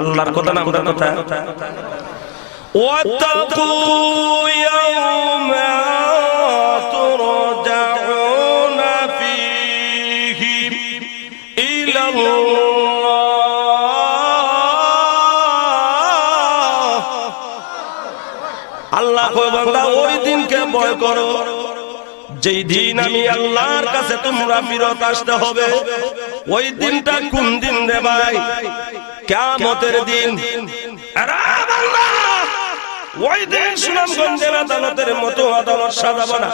আল্লাহর কথা না আমরা কথা ওয়াত্তাকু ইয়াওমা তুরজাউনা ফীহি ইলাল্লাহ। আল্লাহ কয় বান্দা ওই দিনকে ভয় করো যেই দিন আমি আল্লাহর কাছে তোমরা ফিরত আসতে হবে। ওই দিনটা কোন দিন রে ভাই? কিয়ামতের দিন। আরে বান্দা ওই দিন সুনামগঞ্জের আদালতের মতো আদালত সাজাবো না।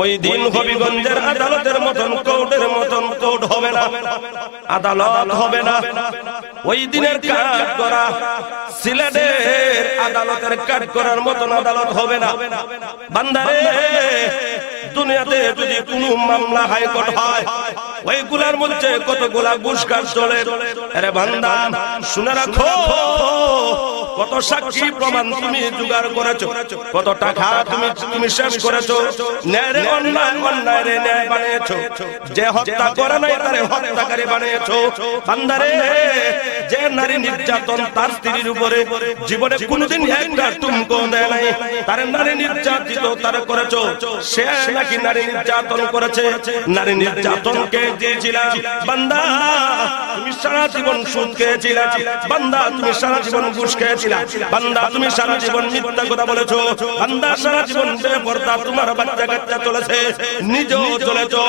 ওই দিন হবিগঞ্জের আদালতের মতন কোর্টের মতন কোর্ট হবে না, আদালত হবে না। ওই দিনের কাজ করা সিলেটের আদালতের কাজ করার মতন আদালত হবে না। বান্দারে দুনিয়াতে যদি কোনো মামলা হাইকোর্ট হয় ওইগুলার মধ্যে কতগুলা ঘুষঘাস চলে। আরে বান্দা শুনে রাখো, কত সাক্ষী প্রমাণ তুমি জোগাড় করেছো, কত টাকা তুমি শেষ করেছো, ন্যায় অন্যায় অন্যায় রে ন্যায় বানিয়েছো, যে হত্যা করে নাই তারে হত্যাকারী বানিয়েছো। বান্দারে যে নারী নির্যাতন তার স্ত্রীর উপরে জীবনে কোনোদিন একটা টুমকো দেয় নাই, তার নারী নির্যাতিত তার করেছো, সে নাকি নারী নির্যাতন করেছে। নারী নির্যাতনকে দিয়েছিলাম বান্দা তুমি সারা জীবন সুদ খেয়েছিলা, বান্দা তুমি সারা জীবন ঘুষ খেয়েছিলা, বান্দা তুমি সারা জীবন মিথ্যা কথা বলেছো, বান্দা সারা জীবন বেপরদা তোমার বাচ্চা কাচ্চা চলেছে, নিজেও চলেছো।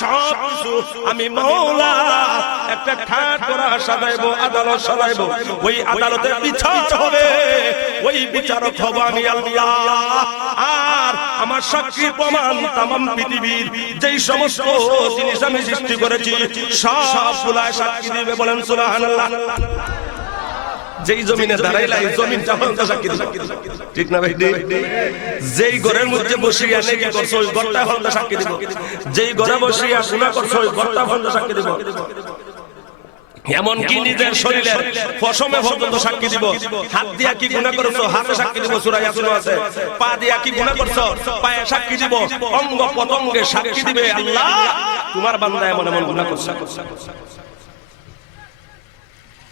সব কিছু আমি মওলা একটা খাট করা সাজাইবো, আদালত সাজাইবো, ওই আদালতের বিচার হবে, ওই বিচারক হব আমি আল্লাহ। আর আমার সাক্ষী প্রমাণ তামাম পৃথিবীর যেই সমস্ত জিনিস আমি সৃষ্টি করেছি সবগুলা সাক্ষী দিবে। বলেন সুবহানাল্লাহ। যেই জমিনে দাঁড়াইলা এই জমিনটা হলতে সাক্ষী দিবে, ঠিক না ভাই? যেই ঘরের মধ্যে বসিয়া নেকি করছো ওই ঘরটা হলতে সাক্ষী দিব, যেই ঘরে বসিয়া গুনাহ করছো ওই ঘরটা হলতে সাক্ষী দিব। এমনকি নিজের শরীরের পশমে পর্যন্ত সাক্ষী দিব। হাত দিয়া কি গুনাহ করছো হাতে সাক্ষী দিব, সূরা ইয়াসিন আছে। পা দিয়া কি গুনাহ করছো পায়ে সাক্ষী দিব, অঙ্গ প্রত্যঙ্গে সাক্ষী দিবে আল্লাহ তোমার বান্দা এমন এমন গুনাহ করছে।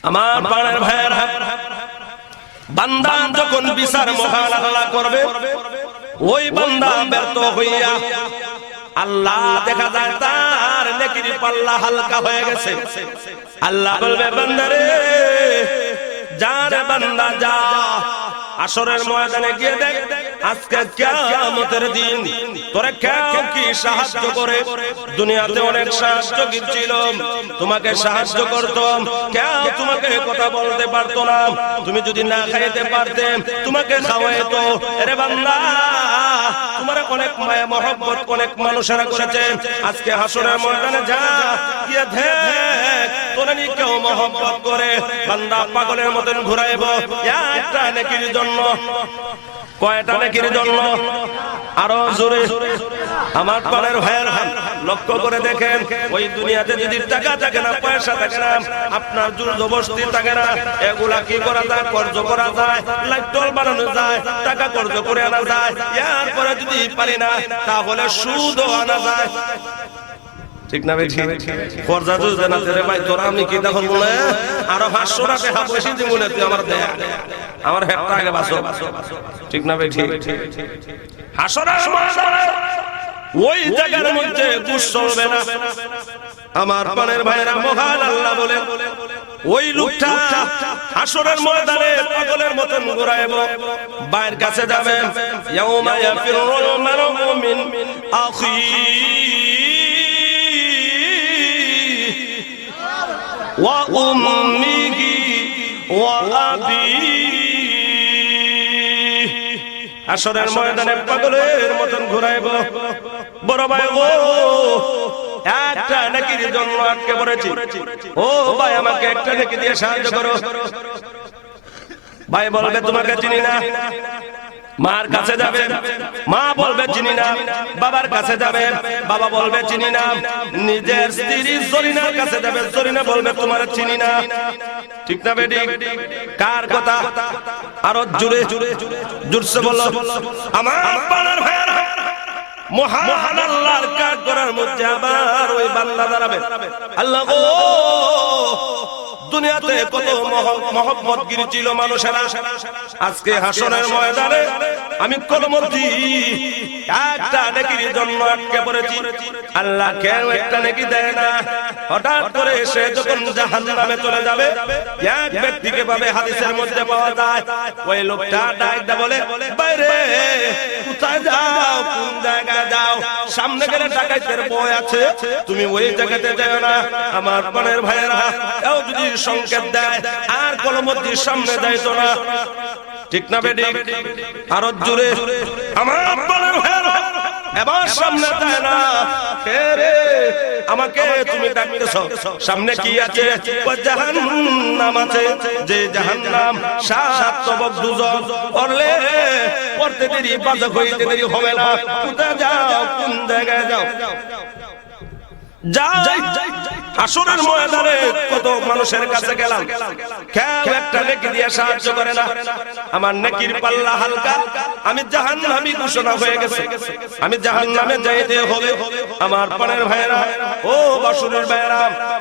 আমার প্রাণের ভাইয়েরা, বান্দা যখন বিচার মহান আল্লাহ করবে, ওই বান্দা ব্যর্থ হইয়া আল্লাহ দেখা যায় তার নেকির পাল্লা হালকা হয়ে গেছে। আল্লাহ বলবে বান্দারে যা রে বান্দা যা, আসরের ময়দানে গিয়ে দেখ আজকে কিয়ামতের দিন তোরে কেউ কি সাহায্য করে? দুনিয়াতে অনেক সাহায্য ছিল, তোমাকে সাহায্য করত, কেউ তোমাকে কথা বলতে পারতো না, তুমি যদি না খাইতে পারতে তোমাকে খাওয়াইতো। আরে বান্দা তোমার অনেক মায়া মহব্বত অনেক মানুষেরা করেছে, আজকে হাসরের ময়দানে যা গিয়ে দেখ তোরে নি কেউ মহব্বত করে। বান্দা পাগলের মতন ঘুরাইবো একটা নেকির জন্য। কয়টা নেকির জন্য? আরো জোরে আমার প্রাণের ভাইয়ের লক্ষ্য করে দেখেন, ওই দুনিয়াতে যদি টাকা থাকে না, পয়সা থাকে না, আপনার জোর জবরদস্তি থাকে না, এগুলা কি করা যায়? কর্জ করা যায়, লাইটল বানানো যায়, টাকা কর্জ করে আনা যায়। এরপরে যদি পারি না তাহলে সুদও আনা যায়, ঠিক না ভাই? কর্জা তো জানা রে ভাই, তোরা আমি কি তখন বলে আরো 500 টাকা পয়সা দিব না, তুই আমার দে, আমার হেডটা আগে বাঁচো, ঠিক না ভাই? ঠিক হাসরের ময়দানে ওই জায়গার মধ্যে ঘুষ চলবে না। আমার প্রাণের ভাইয়েরা, মহান আল্লাহ বলেন ওই লোকটা হাসরের ময়দানে পাগলের মতন ঘুরাইবো, বাইরের কাছে যাবে, ইয়াউমা ইয়াফিরুল মারউ মিন আখি ওয়া উম্মিহি ওয়া আবিহি। হাসরের ময়দানে পাগলের মতন ঘুরাইবো। বড় ভাই গো, একটা নেকির জন্য আটকে পড়েছি, ও ভাই আমাকে একটা নেকি দিয়ে সাহায্য করো। ভাই বলবে তোমাকে চিনি না, মার কাছে যাবে, মা বলবে চিনি না, বাবার কাছে যাবে, বাবা বলবে চিনি না, নিজের স্ত্রী জরিনার কাছে যাবে, জরিনা বলবে তোমার চিনি না, ঠিক না বেটি? কার কথা আরো জোরে জোরসে বলো। আমার বাবার ভাইরা, মহান আল্লাহর কাজ করার মধ্যে আবার ওই বান্দা দাঁড়াবে, আল্লাহ গো দুনিয়াতে কত মহব্বতগিরি ছিল মানুষেরা, আজকে হাসরের ময়দানে আমি কলমতি একটা নেকির জন্য আটকে পড়েছি। আল্লাহ কেউ একটা নেকি দেয় না। হঠাৎ করে সে যখন জাহান্নামে চলে যাবে, এক ব্যক্তিকে পাবে, হাদিসের মধ্যে পাওয়া যায়, ওই লোকটা ডাকটা বলে, বাইরে কোথায় যাও, কোন জায়গায় যাও? সামনে গেলে ডাকাইতের বই আছে, তুমি ওই জায়গাতে যাও না। আমার প্রাণের ভাইয়েরা, কেউ যদি সংকেত দেয় আর কলমতির সামনে যাইতো না, ঠিক না বেডি? আরো জোরে, আমার প্রাণের ভাইয়েরা, এবার সামনে যায় না। আমাকে তুমি ডাকতেছ, সামনে কি আছে? জাহান্নাম আছে, যে জাহান্নাম 7 তবক দুজক পড়লে পড়তে দেরি, বাজক হইতে দেরি হবে না। কোথায় যাও, কোন জায়গায় যাও? হাসরের ময়দানে কত মানুষের কাছে গেলাম, কেউ একটা নেকি দিয়ে সাহায্য করে না। আমার নেকির পাল্লা হালকা, আমি জাহান্নামী ঘোষণা হয়ে গেছে, আমি জাহান্নামে যাইতে হবে। আমার প্রাণের ভাইয়েরা, ও বাসুরের ভাইয়েরা,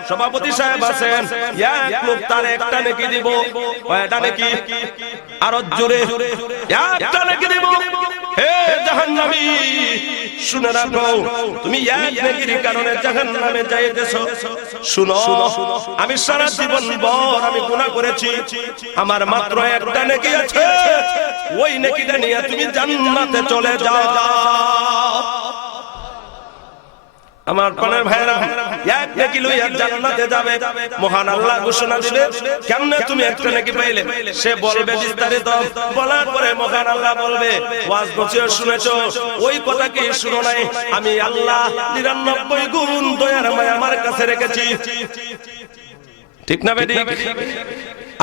সভাপতি সাহেব আছেন, এক লোক তার একটা নেকি দিব। কয়টা নেকি? আরো জোরে, একটা নেকি দিব। হে জাহান্নামী, শুনে রাখো, তুমি এক নেকির কারণে জাহান্নামে যাইতেছো। শুনো, আমি সারা জীবন ভর আমি গুনাহ করেছি, আমার মাত্র একটা নেকি আছে, ওই নেকিটা নিয়ে তুমি জান্নাতে চলে যাও। আমার প্রাণের ভাইরা, এক নেকি লইয়া জান্নাতে যাবে। মহান আল্লাহ ঘোষণা দিবে, কেমনে তুমি একটা নেকি পাইলে? সে বলবে বিস্তারিত, বলার পরে মহান আল্লাহ বলবে, ওয়াজ নসিহত শুনেছো, ওই কথা কি শুনো নাই? আমি আল্লাহ 99 গুণ দয়ার মায়া আমার কাছে রেখেছি, ঠিক না বেটি?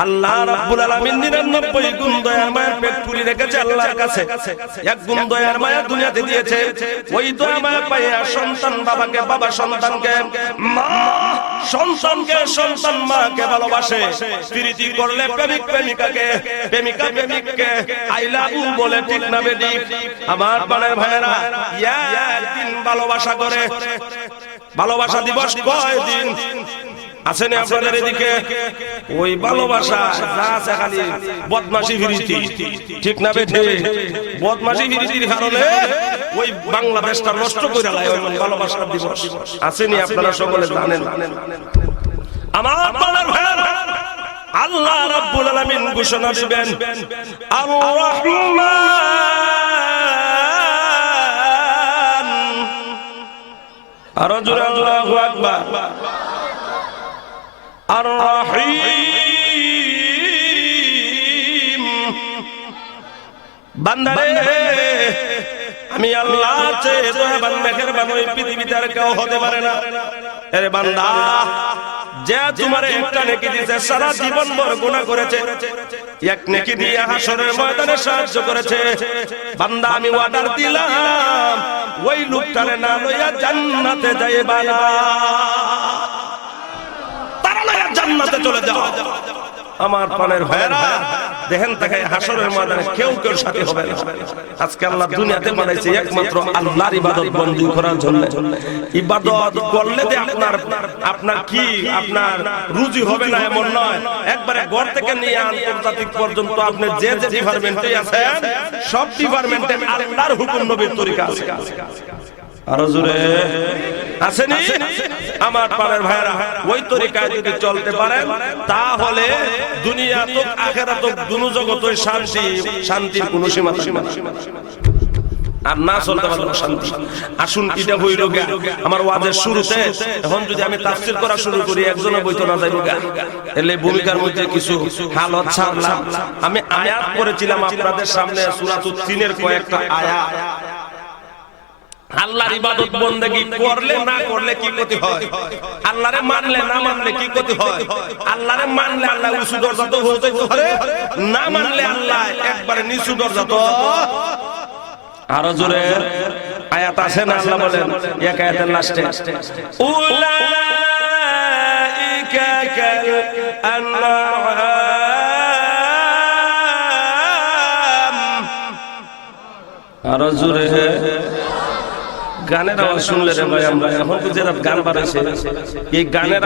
আল্লাহ রাব্বুল আলামিন 99 গুণ দয়ার মায়ার পেট পুরি রেখেছে আল্লাহর কাছে। এক গুণ দয়ার মায়া দুনিয়াতে দিয়েছে, ওই দয়া মায়া পাইয়া সন্তান বাবাকে, বাবা সন্তানকে, মা সন্তানকে, সন্তান মাকে ভালোবাসে। প্রীতি করলে প্রেমিক প্রেমিকাকে, প্রেমিকা প্রেমিককে আই লাভ ইউ বলে, ঠিক না বেটি? আমার প্রাণের ভাইয়েরা, একদিন ভালোবাসা করে। ভালোবাসা দিবস কয়দিন আসেনি আপনাদের এদিকে? ওই ভালোবাসা যা আছে খালি বদমাশি ফিরিতি, ঠিক না বেঠে? বদমাশি ফিরিতির কারণে ওই বাংলাদেশটা নষ্ট করে দেয়। ওই ভালোবাসার দিবস আসেনি, আপনারা সকলে জানেন। আমার প্রাণের ভাইয়েরা, আল্লাহ রাব্বুল আলামিন ঘোষণা দিবেন, আর রহমান, আর জোরে আল্লাহু আকবার, আর রহিম। বান্দারে, আমি আল্লাহ চেয়ে দয়াবান মেহেরবান ওই পৃথিবীতে আর কেউ হতে পারে না। আরে বান্দা, যে তোমার একটা নেকি দিয়েছে, সারা জীবন ভর গুনাহ করেছে, এক নেকি দিয়ে হাসরের ময়দানে সাহায্য করেছে। বান্দা, আমি অর্ডার দিলাম, ওই লোকটারে না লইয়া জান্নাতে যাইবা না, জান্নাতে চলে যাও। আমার প্রাণের ভাইয়েরা, দেখেন তাকে হাসরের ময়দানে কেউ কেউ সাথী হবে না। আজকে আল্লাহ দুনিয়াতে বানাইছে একমাত্র আল্লাহর ইবাদত বন্দী করার জন্য। ইবাদত করলে যে আপনার কি আপনার রুজি হবে না এমন নয়। একবারে ঘর থেকে নিয়ে আন্তর্জাতিক পর্যন্ত আপনি যে যে ডিপার্টমেন্টে আছেন, সব ডিপার্টমেন্টে আল্লাহর হুকুম নবীর তরিকা আছে। আরো জোরে আসেনি? আমার প্রাণের ভাইরা, ওই তরিকায় যদি চলতে পারেন, তাহলে দুনিয়া তো আখিরাত দুনো জগতে শান্তি, শান্তির কোনো সীমা সীমা আর না চলতে পারলো শান্তি। আসুন, এটা হইল গা আমার ওয়াজের শুরুতে। এখন যদি আমি তাফসীর করা শুরু করি, একজনে বইতো না যাইব গা। এলে ভূমিকার মধ্যে কিছু হালত ছাড়লাম। আমি আয়াত পড়েছিলাম আপনাদের সামনে, সূরাতুত তিনের কয়েকটা আয়াত। আল্লাহর ইবাদত বন্দেগী করলে না করলে কি ক্ষতি হয়, আল্লাহরে মানলে না মানলে কি ক্ষতি হয়। আল্লাহরে মানলে আল্লাহ উঁচু দরজাতে হতে পারে, না মানলে আল্লাহ একবারে নিচু দরজাতে। আরো জোরে আয়াত আছে না? আল্লাহ বলেন এক আয়াতের লাস্টে, উলাইকা কাল আনআম। আরো জোরে গানের আওয়াজ শুনলে রে ভাই আমরা এখন তো যে গান বাড়াইছে এই গানের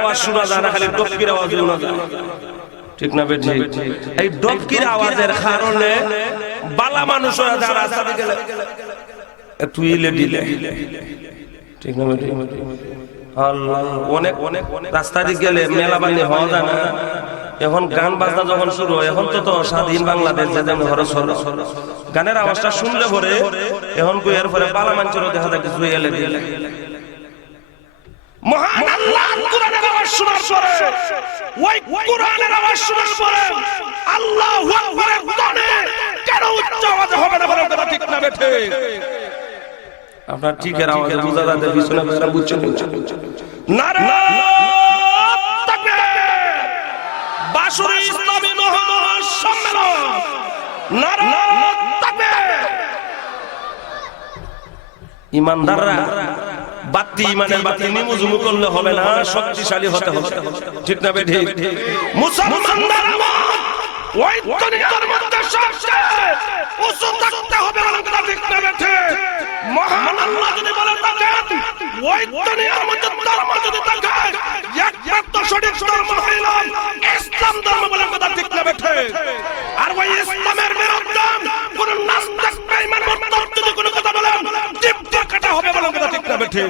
আওয়াজ শোনা যায় না, খালি ডবকির আওয়াজ শোনা যায়, ঠিক না বেঠি? এই ডবকির আওয়াজের কারণে বালা মানুষরা যারা রাস্তা দিয়ে গেলে একটু ইলে দিলে, ঠিক না বেঠি? আল্লাহ, অনেক অনেক রাস্তা দিয়ে গেলে মেলা বানি হওয়া যায় না। এখন গান বাজনা যখন শুরু হয়, এখন তো স্বাধীন বাংলাদেশ যেমন গানের আওয়াজটা শুনলে পরে এখন কই এর পরে বালা মানুষেরও দেখা যায় কিছু এলে দিলে মহান আল্লাহ কোরআনের আওয়াজ শোনার পরে, ওই কোরআনের আওয়াজ শোনার পরে আল্লাহু আকবারের ধ্বনি কেন উচ্চ আওয়াজে হবে না বলেন কথা, ঠিক না বেঠে? আপনার ঠিকের আওয়াজে বুঝা যায় পিছনে পিছনে বুঝছেন নারে তাকবীর, বাসুরি ইসলামী মহাসম্মেলন, নারে তাকবীর। ইমানদাররা বাতি ইমানের বাতি নিমুজুমু করলে হবে না, শক্তিশালী হতে হবে, ঠিক না বেঠি? মুসলমানরা ওই দুনিয়ার মধ্যে সবচেয়ে উঁচু থাকতে হবে বলেন কথা, ঠিক না বেঠি? মহান আল্লাহ যদি বলে থাকেন ওই দুনিয়ার মধ্যে ধর্ম যদি থাকে একমাত্র সঠিক ধর্ম হইল ইসলাম ধর্ম বলেন কথা, ঠিক না বেঠি? আর ওই ইসলামের বিরুদ্ধে কোন নাস্তিক বেঈমান মুরতাদ যদি কোনো কথা বলেন জিহ্বা কাটা হবে বলেন কথা, ঠিক না বেঠি?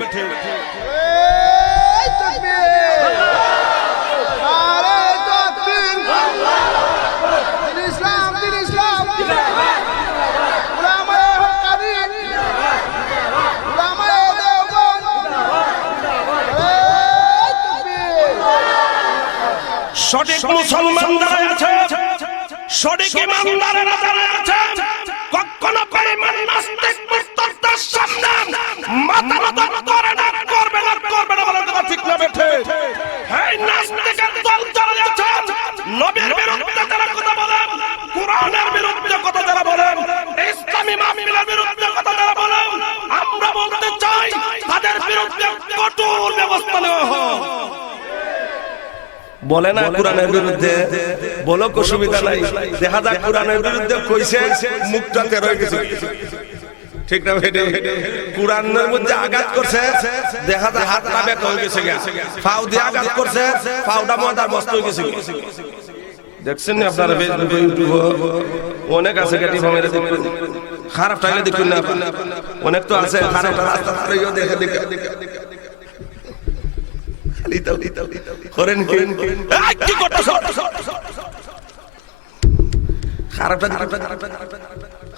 সঠিক মুসলমান যারা আছে, সঠিক ইমানদারেরা যারা আছে, কখনো বেঈমান নাস্তিক মুরতাদের সামনে মাথা নত করে না, করবে না বলেন কথা, ঠিক না বেঠে? এই নাস্তিকের দল যারা আছে, নবীর বিরুদ্ধে যারা কথা বলেন, কোরআনের বিরুদ্ধে কথা যারা বলেন, ইসলামী মাহফিলের বিরুদ্ধে কথা যারা বলেন, আমরা বলতে চাই তাদের বিরুদ্ধে কঠোর ব্যবস্থা নেওয়া হোক। বলে না কোরআনের বিরুদ্ধে, বলো অসুবিধা নাই, দেখা যায় কোরআনের বিরুদ্ধে কইছে মুখটাতে রয়ে গেছে, ঠিক না বেটে? কোরআনের মধ্যে আঘাত করছে, দেখা যায় হাতটা বেঁকা হয়ে গেছে, পাও দিয়ে আঘাত করছে, পাওটা ময়দার বস্তা হয়ে গেছে। দেখছেন না আপনারা ফেসবুক ইউটিউব অনেক আছে, গাটি ভামেরা দেখুন, খারাপ টাইলে দেখুন না, অনেক তো আছে খারাপ রাস্তা দেখে দেখে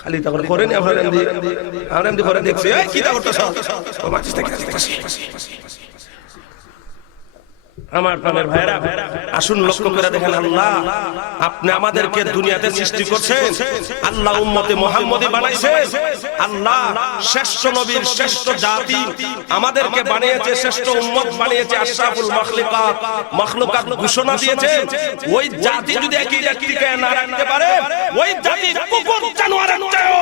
খালি করেন আমরা দেখছি আমার প্রাণের ভাইরা, আসুন লক্ষ্য করে দেখেন, আল্লাহ আপনি আমাদেরকে দুনিয়াতে সৃষ্টি করছেন, আল্লাহ উম্মতে মুহাম্মদী বানাইছেন, আল্লাহ শ্রেষ্ঠ নবীর শ্রেষ্ঠ জাতি আমাদেরকে বানিয়েছে, শ্রেষ্ঠ উম্মত বানিয়েছে, আশরাফুল মাখলুকাত ঘোষণা দিয়েছে। ওই জাতি যদি একই ব্যক্তিকে না রাখতে পারে, ওই জাতি কুকুর জানোয়ারের চেয়েও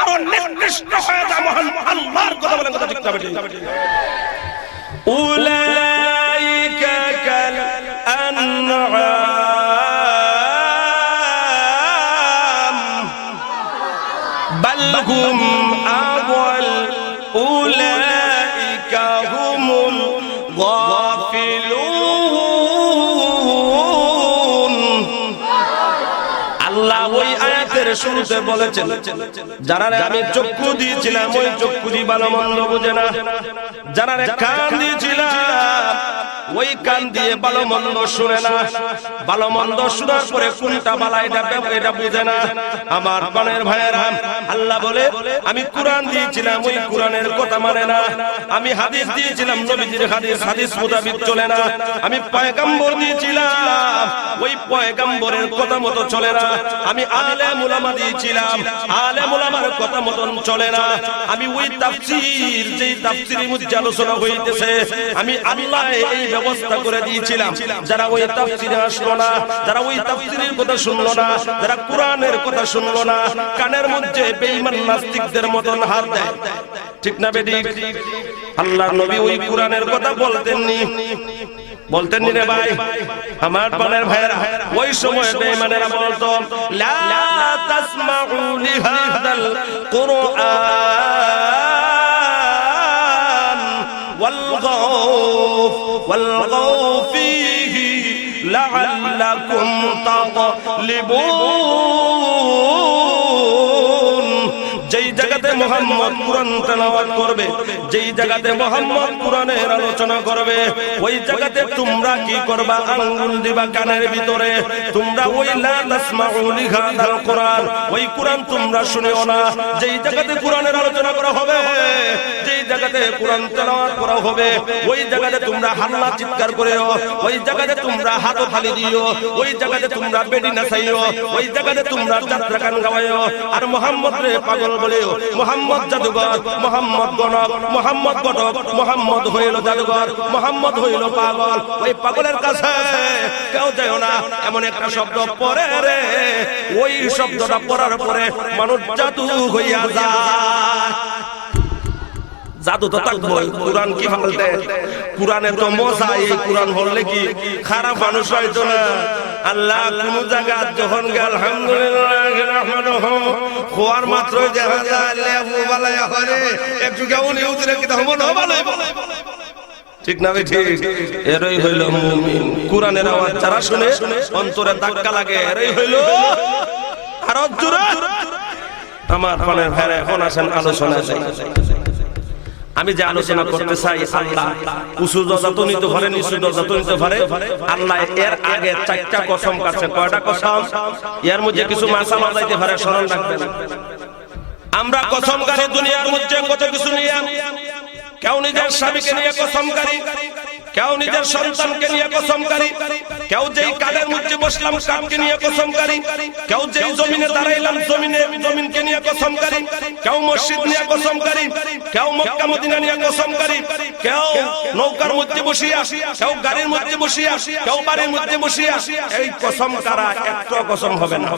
আরো নিকৃষ্ট হয়ে যায়। মহান আল্লাহর কথা বলেন কথা, ঠিক না বেঠিক? উলাইকা কাল আনআম বাল হুম আযাল উলাইকা হুমুল গাফিলুন। আল্লাহ ওই আয়াতের শুরুতে বলেছেন, যারা আমি চক্ষু দিয়েছিলাম ওই চক্ষু দিয়ে ভালো মন্দ বুঝে না, যারা কান দিয়েছিলাম ওই কান দিয়ে ভালো মন্দ শুনে না, ভালো মন্দ শোনার পরে কোনটা বালা এটা বুঝে না। আমার প্রাণের ভাইয়েরা, আল্লাহ বলে আমি কোরআন দিয়েছিলাম ওই কোরআনের কথা মানে না, আমি হাদিস দিয়েছিলাম নবীজির হাদিস মোতাবেক চলে না, আমি পয়গম্বর দিয়েছিলাম ওই পয়গম্বরের কথা মতো চলে না, আমি আলেম উলামা দিয়েছিলাম আলেম উলামার কথা মতন চলে না, আমি ওই তাফসীর যেই তাফসীরের মধ্যে আলোচনা হইতেছে আমি আল্লাহ এই ব্যবস্থা করে দিয়েছিলাম। যারা ওই তাফসীরে আসলো না, যারা ওই তাফসীরের কথা শুনলো না, যারা কোরআনের কথা শুনলো না, কানের মধ্যে বেঈমান নাস্তিকদের মতন হাত দেয়, ঠিক না বেঠিক? আল্লাহর নবী ওই কোরআনের কথা বলতেন রে ভাই। আমার প্রাণের ভাইয়েরা, ওই সময় বেঈমানেরা বলতো লা তাসমাউ লিহাদাল কুরআন ওয়ালগাউ ফীহি লাআল্লাকুম তাগলিবুন। যেই জায়গাতে মুহাম্মদ কুরআন তেলাওয়াত করবে, যেই জায়গাতে মুহাম্মদ কুরআনের আলোচনা করবে, ওই জায়গাতে তোমরা কি করবা? আঙ্গুল দিবা কানের ভিতরে। তোমরা ওই লা তাসমাউ লিহাদাল কুরআন, ওই কুরআন তোমরা শুনিও না। যেই জায়গাতে কুরআনের আলোচনা করা হবে, যেই জায়গাতে কুরআন তেলাওয়াত করা হবে, ওই জায়গাতে তোমরা হাল্লা চিৎকার করিও, ওই জায়গাতে তোমরা হাত তালি দিও, ওই জায়গাতে তোমরা বেডি নাচাইও, ওই জায়গাতে তোমরা যাত্রা গান গাওয়াইও। আর মুহাম্মদ রে পাগল বলিও, মুহাম্মদ জাদুঘর, মুহাম্মদ গণক, মুহাম্মদ গণক, মুহাম্মদ হইল জাদুঘর, মুহাম্মদ হইল পাগল। ওই পাগলের কাছে কেউ যায় না। এমন একটা শব্দ পড়ে রে, ওই শব্দটা পড়ার পরে মানুষ জাদু হইয়া যায়। জাদু তো থাকবই। কুরআন কি বলতে? কুরআনে তো মজা। এই কুরআন বললে কি খারাপ মানুষ হয়তো না। আল্লাহ কোন জায়গা যখন গেল আলহামদুলিল্লাহ রাহমানুহু খোয়ার মাত্র দেখা যায় লেবু বালায়া করে একটু কেমন ইউজরে কি তখন ভালো ঠিক না ভাই? ঠিক। এরই হইল মুমিন। কুরআনের আওয়াজ যারা শুনে অন্তরে ধাক্কা লাগে, এরই হইল আরো জোরে। আমার প্রাণের ভাইরা, এখন আসেন আলোচনা চাই। আমি যে আলোচনা করতে চাই, আল্লাহ উঁচু দরজা তো নিতে পারে, নিচু দরজা তো নিতে পারে। আল্লাহ এর আগে 4টা কসম কাটছে। কয়টা কসম? এর মধ্যে কিছু মাসালা যাইতে পারে, স্মরণ রাখবেন। আমরা কসম কারি দুনিয়ার মধ্যে কত কিছু নিয়ে। কেউ নিজের স্বামীকে নিয়ে কসম কারি, কেউ নিজের সন্তানকে নিয়ে কসম কারি, কেউ যেই কাদের মধ্যে বসলাম কামকে নিয়ে কসম কারি, কেউ যেই জমিনে দাঁড়াইলাম জমিনকে নিয়ে কসম কারি, কেউ মসজিদ নিয়ে কসম কারি, কেউ মক্কা মদিনা নিয়ে কসম কারি, কেউ নৌকার মধ্যে বসিয়া, কেউ গাড়ির মধ্যে বসিয়া, কেউ বাড়ির মধ্যে বসিয়া। এই কসম কারা একটা কসম হবে না।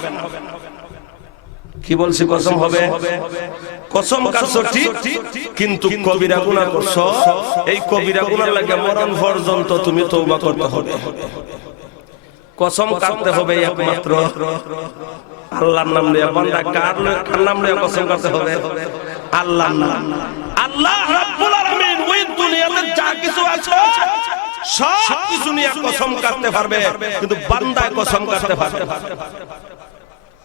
কি বলছি? কসম হবে। কসম কাটছো ঠিক, কিন্তু কবিরা গুনাহ করছো। এই কবিরা গুনার লাগে মরণ পর্যন্ত তুমি তওবা করতে হবে। কসম কাটতে হবে একমাত্র আল্লাহর নাম নিয়ে। বান্দা কার নাম নিয়ে কসম কাটতে হবে? আল্লাহর নাম। আল্লাহ রাব্বুল আলামিন ওই দুনিয়াতে যা কিছু আছে সব কিছু নিয়ে কসম কাটতে পারবে, কিন্তু বান্দায় কসম কাটতে পারবে না।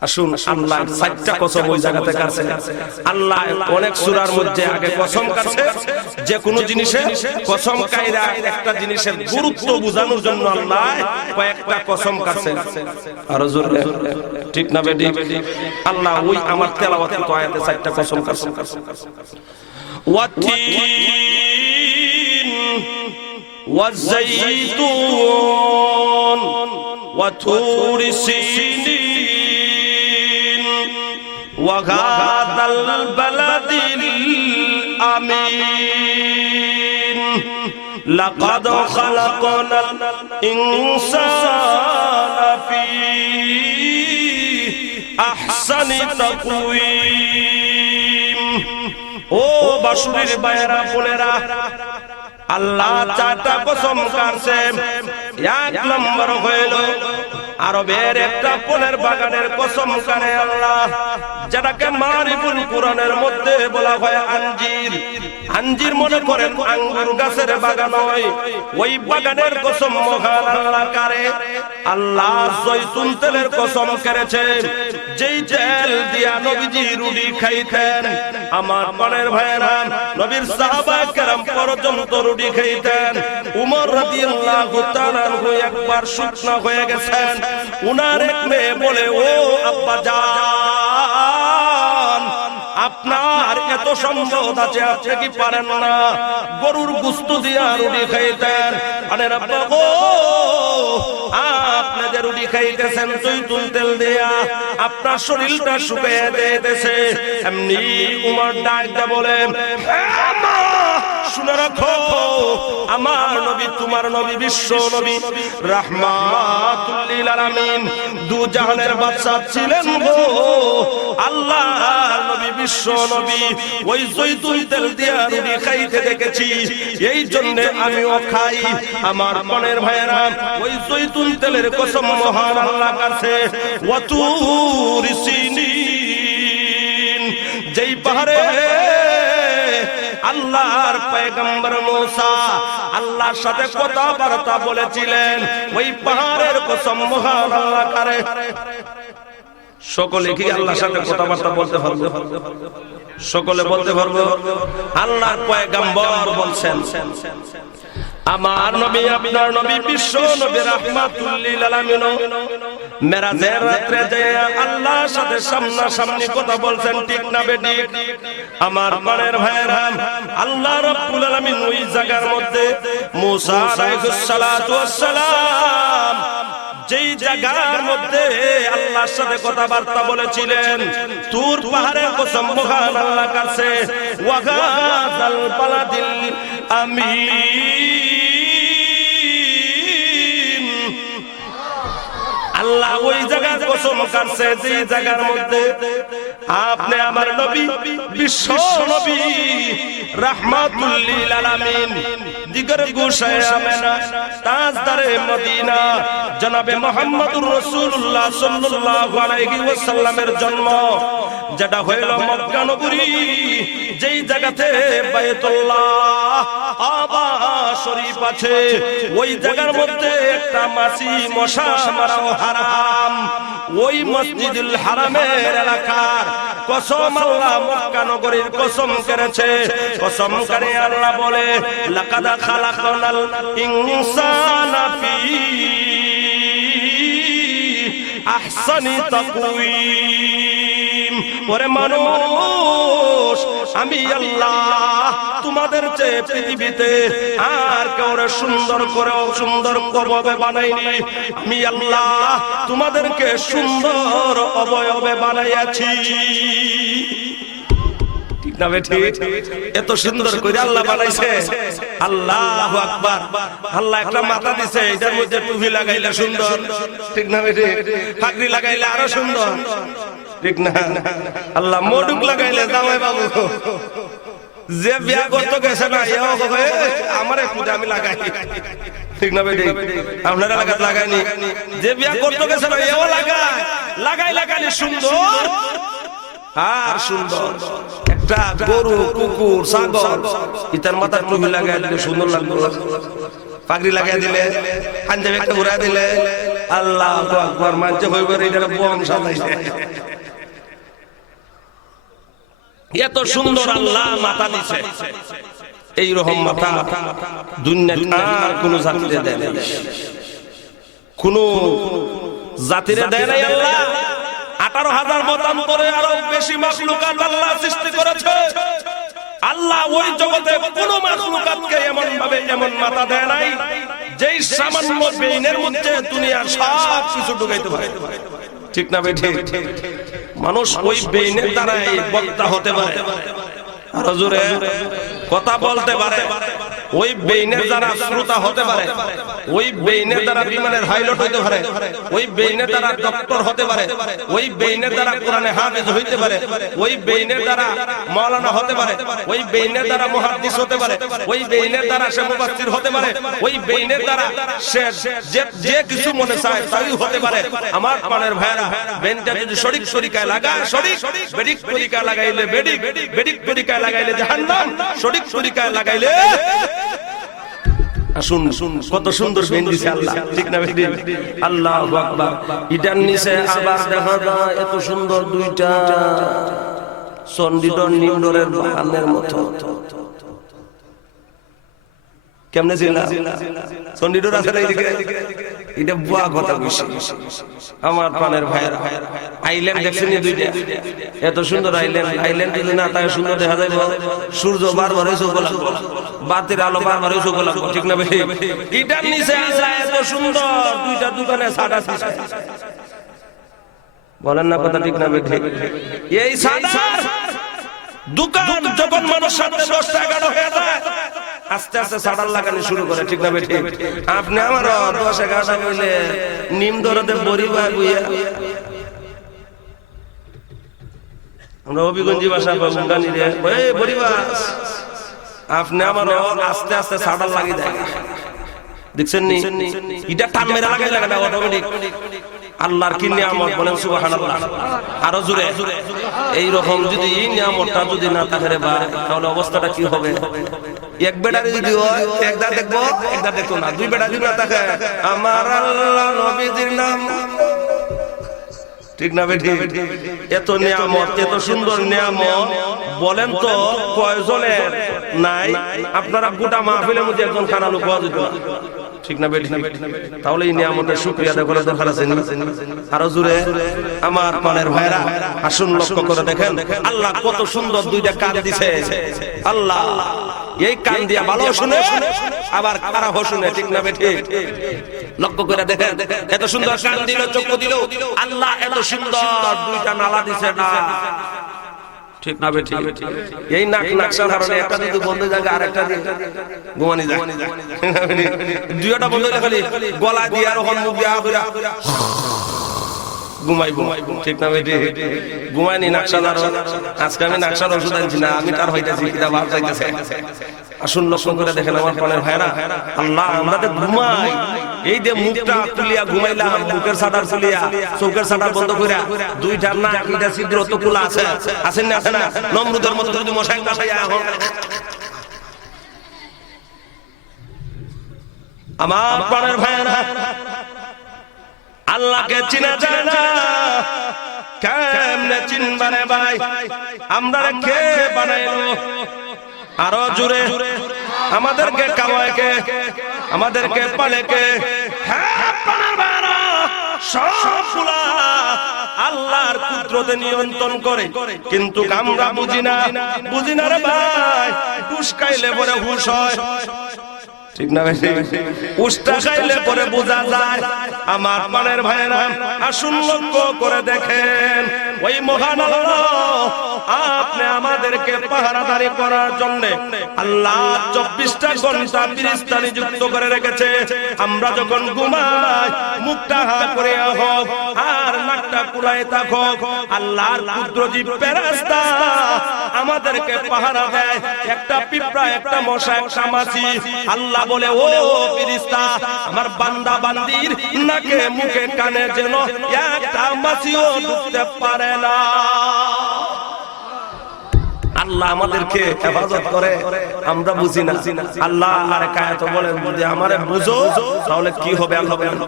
আসুন, আল্লাহ 4টা কসম ওই জায়গাতে কাটছে। আল্লাহ অনেক সূরার মধ্যে আগে কসম কাটছে। যে কোনো জিনিসে কসম কাইরা একটা জিনিসের গুরুত্ব বোঝানোর জন্য আল্লাহ কয়েকটা কসম কাটছে। আর জোরে ঠিক না বেটি? আল্লাহ ওই আমার তেলাওয়াত আয়াতে 4টা কসম কাটছে। ওয়াতিন ওয়াযাইতুন ওয়াতুরি সিনিন وهذا البلد الأمين لقد خلقنا الإنسان في أحسن تقويم। ও বাসুরীর বাইরা বোনেরা, আল্লাহ 4টা কসম কাটছে। 1 নম্বর হইল আরবের একটা ফুলের বাগানের কসম কাটে আল্লাহ, যেটাকে মারিফুল কুরআনের মধ্যে বলা হয় আঞ্জির। আঞ্জির মনে করেন আঙ্গুর গাছের বাগান হয়, ওই বাগানের কসম মহান আল্লাহ কাটে। আল্লাহ জয়তুন তেলের কসম করেছে, যেই তেল দিয়া নবীজি রুটি খাইতেন। আমার প্রাণের ভাইরা, নবীর সাহাবা কেরাম পর্যন্ত রুটি খাইতেন। উমর রাদিয়াল্লাহু তাআলা একবার শুকনা হয়ে গেছেন। উনার এক মেয়ে বলে, ও আব্বা জান, আপনার এত সম্পদ আছে, আপনি কি পারেন না গরুর গোশত দিয়া রুটি খাইতেন? আরে আব্বা গো, আপনি যে রুটি খাইতেছেন জয়তুন তেল দিয়া, আপনার শরীরটা শুকিয়ে যেতেছে। এমনি উমর ডাকতে বলে, শুনে রাখো, আমার নবী তোমার নবী বিশ্ব নবী রাহমাতুল লিল আলামিন, দু জাহানের বাদশা ছিলেন গো। আল্লাহর নবী বিশ্ব নবী ওই জয়তুন তেল দিয়া রুটি খাইতে দেখেছি, এই জন্য আমিও খাই। আমার মনের ভাইয়েরা, ওই জয়তুন তেলের কসম মহান আল্লাহ কাছে। ওয়াতুরি সিনিন, যেই পাহাড়ে আল্লাহর পয়গম্বর মুসা আল্লাহর সাথে কথাবার্তা বলেছিলেন ওই পাহাড়ের কসম মহান আল্লাহ করে। সকলে কি আল্লাহর সাথে কথাবার্তা বলতে পারবে? সকলে বলতে পারবে? আল্লাহর পয়গম্বর বলছেন আমার নবী আপনার নবী বিশ্ব নবী রাহমাতুল লিল আলামিন মেরাজের রাতে যায় আল্লাহর সাথে সামনাসামনি কথা বলছেন, ঠিক না বেঠিক? আমার প্রাণের ভাইরা, আল্লাহ রাব্বুল আলামিন ওই জায়গার মধ্যে মুসা আলাইহিস সালাতু ওয়াস সালাম যেই জায়গার মধ্যে আল্লাহর সাথে কথাবার্তা বলেছিলেন, তুর পাহাড়ের কসম মহান আল্লাহর কাছে ওয়াগাজাল বালাদিল আমিন, আল্লাহ ওই জায়গার কসম কাটছে যে জায়গার মধ্যে আপনি আমার নবী বিশ্ব নবী রাহমাতুল লিল আলামিন দিগর গোশায়ে আমেনা তাজদারে মদিনা জনাবে মুহাম্মদুর রাসূলুল্লাহ সাল্লাল্লাহু আলাইহি ওয়াসাল্লামের জন্ম, যেটা হইল মক্কা নগরী, যেই জায়গাতে বাইতুল্লাহ কাবা শরীফ আছে, ওই জায়গার মধ্যে একটা মাছি মশা মারাও হারাম। ওই মসজিদুল হারামের এলাকার কসম আল্লাহ মক্কা নগরীর কসম করেছে। কসম করে আল্লাহ বলে লাকাদ খালাকনাল ইনসানা ফি আহসানি তাকওয়িম, ওরে মানুষ আমি আল্লাহ তোমাদের চেয়ে পৃথিবীতে আর কাউরে সুন্দর করে সুন্দর ভাবে বানাইনি। আমি আল্লাহ তোমাদেরকে সুন্দর অবয়বে বানাইয়াছি, ঠিক না বেঠিক? এত সুন্দর করে আল্লাহ বানাইছে। আল্লাহু আকবার। আল্লাহ একটা মাথা দিছে, এটার মধ্যে টুপি লাগাইলে সুন্দর, ঠিক না বেঠিক? পাগড়ি লাগাইলে আরো সুন্দর, ঠিক না? আল্লাহ মোডুক লাগাইলে জামাই বাবু যে বিয়া করতে গেছে না এও হবে আমার একটু আমি লাগাই, ঠিক না বেঠিক? আপনারা লাগাত লাগাইনি, যে বিয়া করতে গেছে না এও লাগায়, লাগাইলে সুন্দর আর সুন্দর। একটা গরু কুকুর ছাগল ইতার মাথার টুপি লাগাই দিলে সুন্দর লাগবে, পাগড়ি লাগাই দিলে পাঞ্জাবি একটা ঘুরাই দিলে আল্লাহু আকবার মানতে হইবে এটার বম সাজাইছে। এত সুন্দর আল্লাহ মাথা দিছে, এই রকম মাথা দুনিয়ার আর কোন জাতিরে দেয় নাই, কোন জাতিরে দেয় নাই আল্লাহ। 18,000 মতান্তরে আরো বেশি মাখলুকাত আল্লাহ সৃষ্টি করেছে। আল্লাহ ওই জগতে কোন মাখলুকাতকে এমন ভাবে এমন মাথা দেয় নাই যেই সামান্য বেইনের মধ্যে দুনিয়ার সব কিছু ঢুকাইতে পারে, ঠিক না বেঠিক? মানুষ ওই বেইনের দ্বারাই বক্তা হতে পারে, আরো জোরে কথা বলতে পারে, ওই বেইনের দ্বারা শ্রোতা হতে পারে, ওই বেইনের দ্বারা বিমানের পাইলট হইতে পারে, ওই বেইনের দ্বারা ডক্টর হতে পারে, ওই বেইনের দ্বারা কোরআনে হাফেজ হইতে পারে, ওই বেইনের দ্বারা মাওলানা হতে পারে, ওই বেইনের দ্বারা মুহাদ্দিস হতে পারে, ওই বেইনের দ্বারা সে মুফাসসির হতে পারে, ওই বেইনের দ্বারা সে যে কিছু মনে চায় তাই হতে পারে। আমার প্রাণের ভাইরা, বেইনটা যদি সঠিক তরিকায় লাগায় সঠিক, বেঠিক তরিকায় লাগাইলে বেঠিক, বেঠিক তরিকায় লাগাইলে জাহান্নাম, সঠিক তরিকায় লাগাইলে শুন কত সুন্দর বেন দিছে আল্লাহ, ঠিক না বেঠিক? আল্লাহু আকবার। ইটার নিচে আবার দেখা যায় এত সুন্দর দুইটা চন্ডিডর নিমডরের বাহানের মতো, কেমনে ছিল চন্ডিডর আছে না এদিকে? এটা বুয়া কথা কইছে আমার প্রাণের ভাইরা। আইল্যান্ড দেখছেন দুইটা, এত সুন্দর আইল্যান্ড। আইল্যান্ড যদি না তাই সুন্দর দেখা যায়, সূর্য বারবার চোখ লাগবে, বাতির আলো বারবার চোখ লাগবে, ঠিক না ভাই? এটার নিচে আল্লাহ এত সুন্দর দুইটা দোকানে সাদা দিছে, বলেন না কথা, ঠিক না ভাই? এই সাদা দোকান যখন মানুষ 10-11 হয়ে যায় আস্তে আস্তে সাডার লাগানো শুরু করে, ঠিক না বেঠিক? আপনি আমার 10-11টা বলে নিম দরদে বড়িবা বুইয়া, আমরা হবিগঞ্জি ভাষা গানি রে বড়িবা, আপনি আমার আস্তে আস্তে সাডার লাগি দেয়, দেখছেন নি? এটা টান মেরা লাগাই লাগে না অটোমেটিক, আল্লাহর কি নিয়ামত বলেন সুবহানাল্লাহ। আরো জোরে। এই রকম যদি এই নিয়ামতটা যদি না থাকে রে ভাই, তাহলে অবস্থাটা কি হবে? এক বেটারে যদি হয় একটা দেখবো একটা দেখো না, দুই বেটা যদি না থাকে আমার আল্লাহ নবীজির নাম, ঠিক না বেটি? এত নিয়ামত, এত সুন্দর নিয়ামত বলেন তো কয়জনের নাই? আপনারা গোটা মাহফিলের মধ্যে একজন খানা লোক পাওয়া যেত না, ঠিক না বেটি? তাহলে এই নিয়ামতের শুকরিয়া আদায় করার দরকার আছে। আরো জোরে আমার প্রাণের ভাইরা আসুন লক্ষ্য করে দেখেন আল্লাহ কত সুন্দর দুইটা কান দিছে। আল্লাহ এই কান দিয়া ভালো শুনে আবার খারাপ শুনে, ঠিক না বেটি? লক্ষ্য করে দেখেন এত সুন্দর কান দিল, চক্ষু দিল আল্লাহ, এত সুন্দর দুইটা নালা দিছে না, ঠিক না বেটি? এই নাকশার কারণে একটা যদি বন্ধ জায়গা আরেকটা দিয়ে ঘুমানি যায়, দুইটা বন্ধ খালি গলা দিয়ে আর ওখান মুখ দিয়ে ঘুমাই, ঠিক না বেটি? ঘুমাইনি নাকশাদার। আজকে আমি নাকশার ওষুধ আনছি না, আমি তার হইতেছি কিনা ভাব চাইতেছে। আসুন লক্ষ্য করে দেখেন আমার প্রাণের ভাইরা, আল্লাহ আমরা তো ঘুমাই, এই যে মুখটা তুলিয়া ঘুমাইলাম, মুখের শাটার তুলিয়া চোখের শাটার বন্ধ কইরা দুইটা না কিটা ছিদ্র তো খোলা আছে, আছেন না? আছে না? নমরুদের মতো যদি মশাই কাটাইয়া এখন আমার প্রাণের ভাইরা, আল্লাহকে চিনা যায় না, কেমনে চিনবারে ভাই? আমরা কে বানাইলো? আরো জোরে আমাদেরকে কামায় কে, আমাদেরকে পালে কে? হ্যাঁ প্রাণের ভাইরা, সবগুলা আল্লাহর কুদরতে নিয়ন্ত্রণ করে, কিন্তু আমরা বুঝি না, বুঝি না রে ভাই। টুসকাইলে পরে হুশ হয়, ঠিক না? উষ্টা খাইলে পরে বোঝা যায়। আমার প্রাণের ভাইরা আসুন লক্ষ্য করে দেখেন ওই মহান আল্লাহ আপনি আমাদেরকে পাহারাদারি করার জন্য আল্লাহ 24টা ঘন্টা ফেরেশতা নিযুক্ত করে রেখেছে। আমরা যখন ঘুমাই মুখটা হা করে হোক আর নাকটা কুলায় থাকুক, আল্লাহর কুদরতি ফেরেশতা আমাদেরকে পাহারা দেয়। একটা পিঁপড়া, একটা মশা, একটা মাছি, আল্লাহ বলে ও ফেরেশতা আমার বান্দা বান্দির নাকে মুখে কানে যেন একটা মাছিও ঢুকতে পারে না। আল্লাহ আমাদেরকে হেফাজত করে, আমরা বুঝি না। আল্লাহ আর কায়াত বলেন যদি আমারে বুঝো তাহলে কি হবে? আল্লাহ বলেন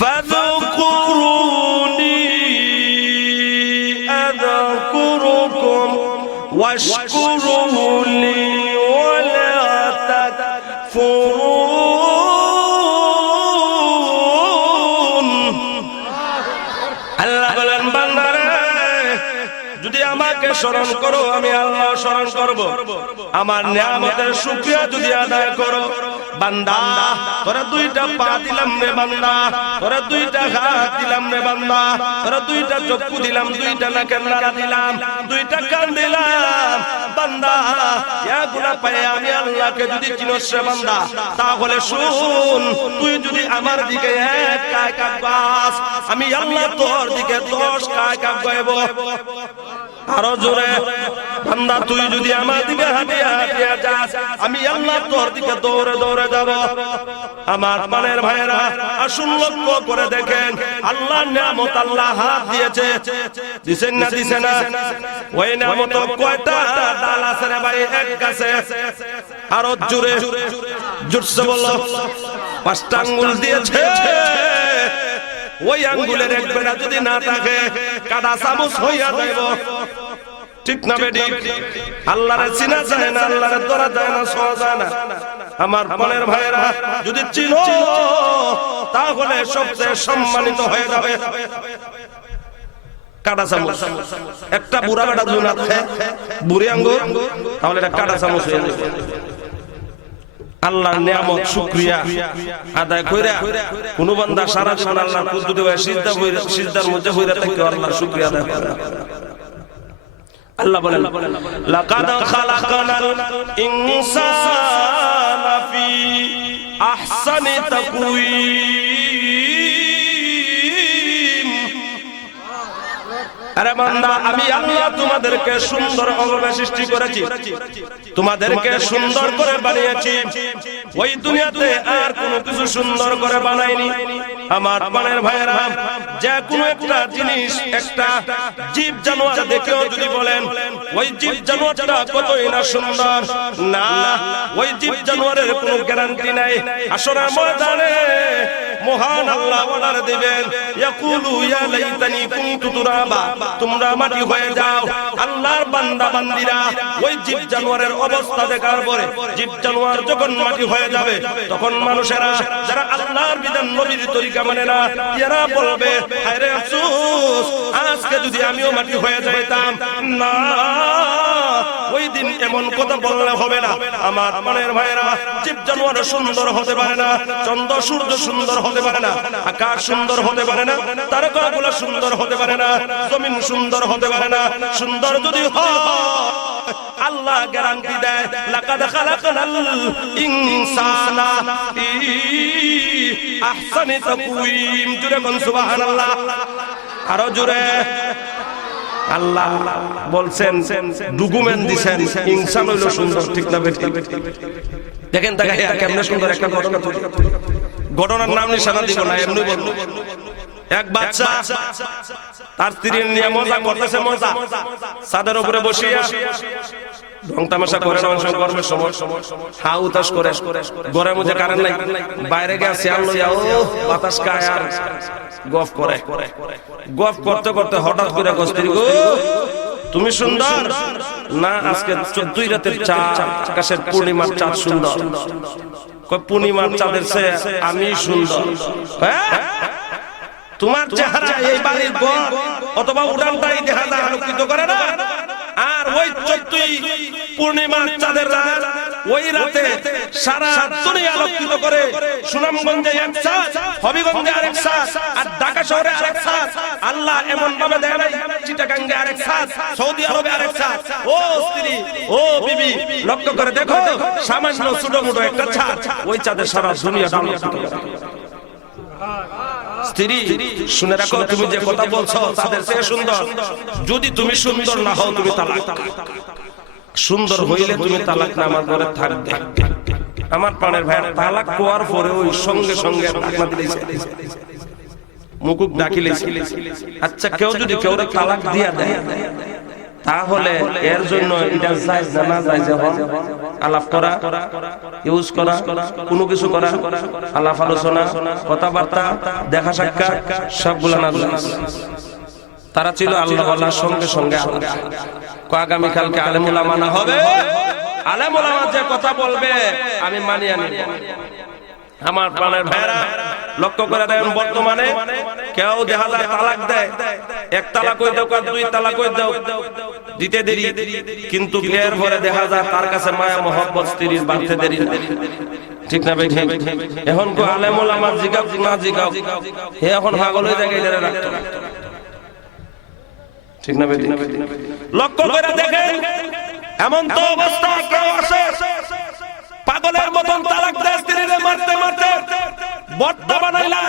ফাযকুরুনি আযকুরুকুম ওয়াশকুরুলি ওয়ালা তাকফুরুন। আল্লাহ বলেন বান্দারে যদি আমাকে স্মরণ করো আমি আল্লাহ স্মরণ করব, আমার নিয়ামতের শুকরিয়া যদি আদায় করো। বান্দা তোরা দুইটা পা দিলাম রে বান্দা, তোরা দুইটা হাত দিলাম রে বান্দা, তোরা দুইটা চক্ষু দিলাম, দুইটা নাকের নাড়া দিলাম, দুইটা কান দিলাম বান্দা। এগুলা পায়ে আমি আল্লাহকে যদি চিনস রে বান্দা, তাহলে শুন তুই যদি আমার দিকে এক কায় কাকবাস, আমি আল্লাহ তোর দিকে 10 কায় কাক গাইব। আরো জোরে বান্দা তুই যদি আমার দিকে হাঁটিয়া হাঁটিয়া যাস, আমি আল্লাহ তোর দিকে দৌড়ে দৌড়ে যাব। আমার প্রাণের ভাইরা আসুন লক্ষ্য করে দেখেন আল্লাহর নিয়ামত আল্লাহ হাত দিয়েছে, দিছেন না? দিছে না? ওই নিয়ামত কয়টা ডাল আছে রে ভাই এক গাছে? আরো জোরে জোরসে বলো। 5টা আঙ্গুল দিয়েছে। ওই আঙ্গুলের এক বেড়া যদি না থাকে কাটা চামচ হইয়া যাইব, ঠিক না বেটি? আল্লাহরে চিনা যায় না, আল্লাহরে ধরা যায় না, ছোঁয়া যায় না। আমার প্রাণের ভাইরা যদি চিনো তাহলে সবচেয়ে সম্মানিত হয়ে যাবে। কাটা চামচ একটা বুড়া বেটা যদি না থাকে, বুড়ি আঙ্গুল, তাহলে এটা কাটা চামচ হয়ে যাবে। আল্লাহর নিয়ামত শুকরিয়া আদায় কইরা কোন বান্দা সারা জীবন আল্লাহর কুদরতে হয়ে সিজদার মধ্যে হইরা থাকে, আল্লাহর শুকরিয়া আদায় করে। আল্লাহ বলেন লাকাদ খালাকানাল ইনসানা ফি আহসানি তাকওয়িম। আরে বান্দা আমি আল্লাহ তোমাদেরকে সুন্দর ভাবে সৃষ্টি করেছি, তোমাদেরকে সুন্দর করে বানিয়েছি। ওই দুনিয়াতে আর কোনো কিছু সুন্দর করে বানাইনি। আমার প্রাণের ভাইরা, যে কোনো একটা জিনিস, একটা জীব জানোয়ার দেখেও যদি বলেন ওই জীব জানোয়ারটা কতই না সুন্দর, না, ওই জীব জানোয়ারের কোনো গ্যারান্টি নাই। হাসরের ময়দানে মহান আল্লাহ অর্ডার দিবেন, ইয়াকুলু ইয়া লাইতানি কুনতু তুরাবা, তোমরা মাটি হয়ে যাও। আল্লাহর বান্দা বান্দিরা ওই জীব জানোয়ারের অবস্থা দেখার পরে, জীব জানোয়ার যখন মাটি হয়ে যাবে, তখন মানুষেরা যারা আল্লাহর বিধান নবীর তরিকা মানে না, এরা বলবে হায় রে আফসোস, আজকে যদি আমিও মাটি হয়ে যাইতাম। না, ওই দিন এমন কথা বললে হবে না। আমার মনের ভাইরা, জীব জানোয়ার সুন্দর হতে পারে না, চন্দ্র সূর্য সুন্দর হতে পারে না, আকাশ সুন্দর হতে পারে না, তারকাগুলো সুন্দর হতে পারে না, জমিন সুন্দর হতে পারে না। সুন্দর যদি হয়, আল্লাহ গ্যারান্টি দেয়, লাকাদ খালাকনাল ইনসানা ফি আহসানি তাকওয়িম। জোরে কোন সুবহানাল্লাহ, আরো জোরে। আল্লাহ বলছেন, ডকুমেন্ট দিবেন, ইনসান হইল সুন্দর, ঠিক না বেঠিক? দেখেন তাকে কেমনে সুন্দর একটা ঘটনা, ঘটনার নাম নিশানা দিব না, এমনি বলবো। এক বাচ্চা তার স্ত্রীর নিয়ে মজা করতেছে, মজা ছাদের উপরে বসিয়া ঢং তামাশা করে, গরমের সময় হা উতাস করে, ঘরের মধ্যে কারেন্ট নাই, বাইরে গিয়ে শিয়াল লইয়া ও বাতাস খায় আর গফ করে। গফ করতে করতে হঠাৎ করে স্ত্রী, গো তুমি সুন্দর না, আজকে 14 রাতের চাঁদ, আকাশের পূর্ণিমার চাঁদ সুন্দর। পূর্ণিমার চাঁদের চেয়ে আমি সুন্দর। তোমার চেহারা এই বাড়ির ঘর অথবা উড়ানটাই দেখা যায়, আলোকিত করে না। আর ওই 14 পূর্ণিমার চাঁদের রাত, ওই রাতে সারা দুনিয়া আলোকিত করে। সুনামগঞ্জে এক চাঁদ, হবিগঞ্জে আরেক চাঁদ, আর ঢাকা শহরে আরেক চাঁদ। আল্লাহ এমন ভাবে দেয় নাই, চিটাগাঙ্গে আরেক চাঁদ, সৌদি আরবে আরেক চাঁদ। ও স্ত্রী, ও বিবি, লক্ষ্য করে দেখো, সামান্য ছোট মোটো একটা চাঁদ, ওই চাঁদের সারা দুনিয়া আলোকিত করে। স্ত্রী শুনে রাখো, তুমি যে কথা বলছো তাদের চেয়ে সুন্দর, যদি তুমি সুন্দর না হও তুমি তালাক। সুন্দর হইলে তুমি তালাক না, আমার ঘরে থাকবে। আমার প্রাণের ভাই, তালাক হওয়ার পরে ওই সঙ্গে সঙ্গে ডাকনা দিলেছে, মুকুক ডাকিলেছে। আচ্ছা, কেউ যদি কেউ তালাক দিয়া দেয়, তাহলে এর জন্য এটা জায়েজ না, না জায়েজ এখন আলাপ করা, ইউজ করা, কোনো কিছু করা, আলাপ আলোচনা, কথাবার্তা, দেখা সাক্ষাৎ, সবগুলো না জায়েজ। তারা ছিল আল্লাহ আল্লাহর সঙ্গে সঙ্গে আগামী কালকে আলেম উলামা না হবে, আলেম উলামা যে কথা বলবে আমি মানিয়ে নিব। আমার প্রাণের ভাইরা, লক্ষ্য করে দেখেন, বর্তমানে কেউ দেখা যায় তালাক দেয়, এক তালাক হয়ে দাও, দুই তালাক হয়ে দাও, দিতে দেরি, কিন্তু বিয়ের পরে দেখা যায় তার কাছে মায়া মহব্বত স্ত্রীর বাড়তে দেরি না, ঠিক না ভাই? এখন কো আলেম ওলামা জিগাও না জিগাও, হে এখন পাগল হয়ে যায়, এদের রাখতো, ঠিক না ভাই? লক্ষ্য করে দেখেন, এমন তো অবস্থা কেউ আসে পাগলের মতন তালাক দেয় স্ত্রীরে মারতে মারতে, বট্টা বানাইলা,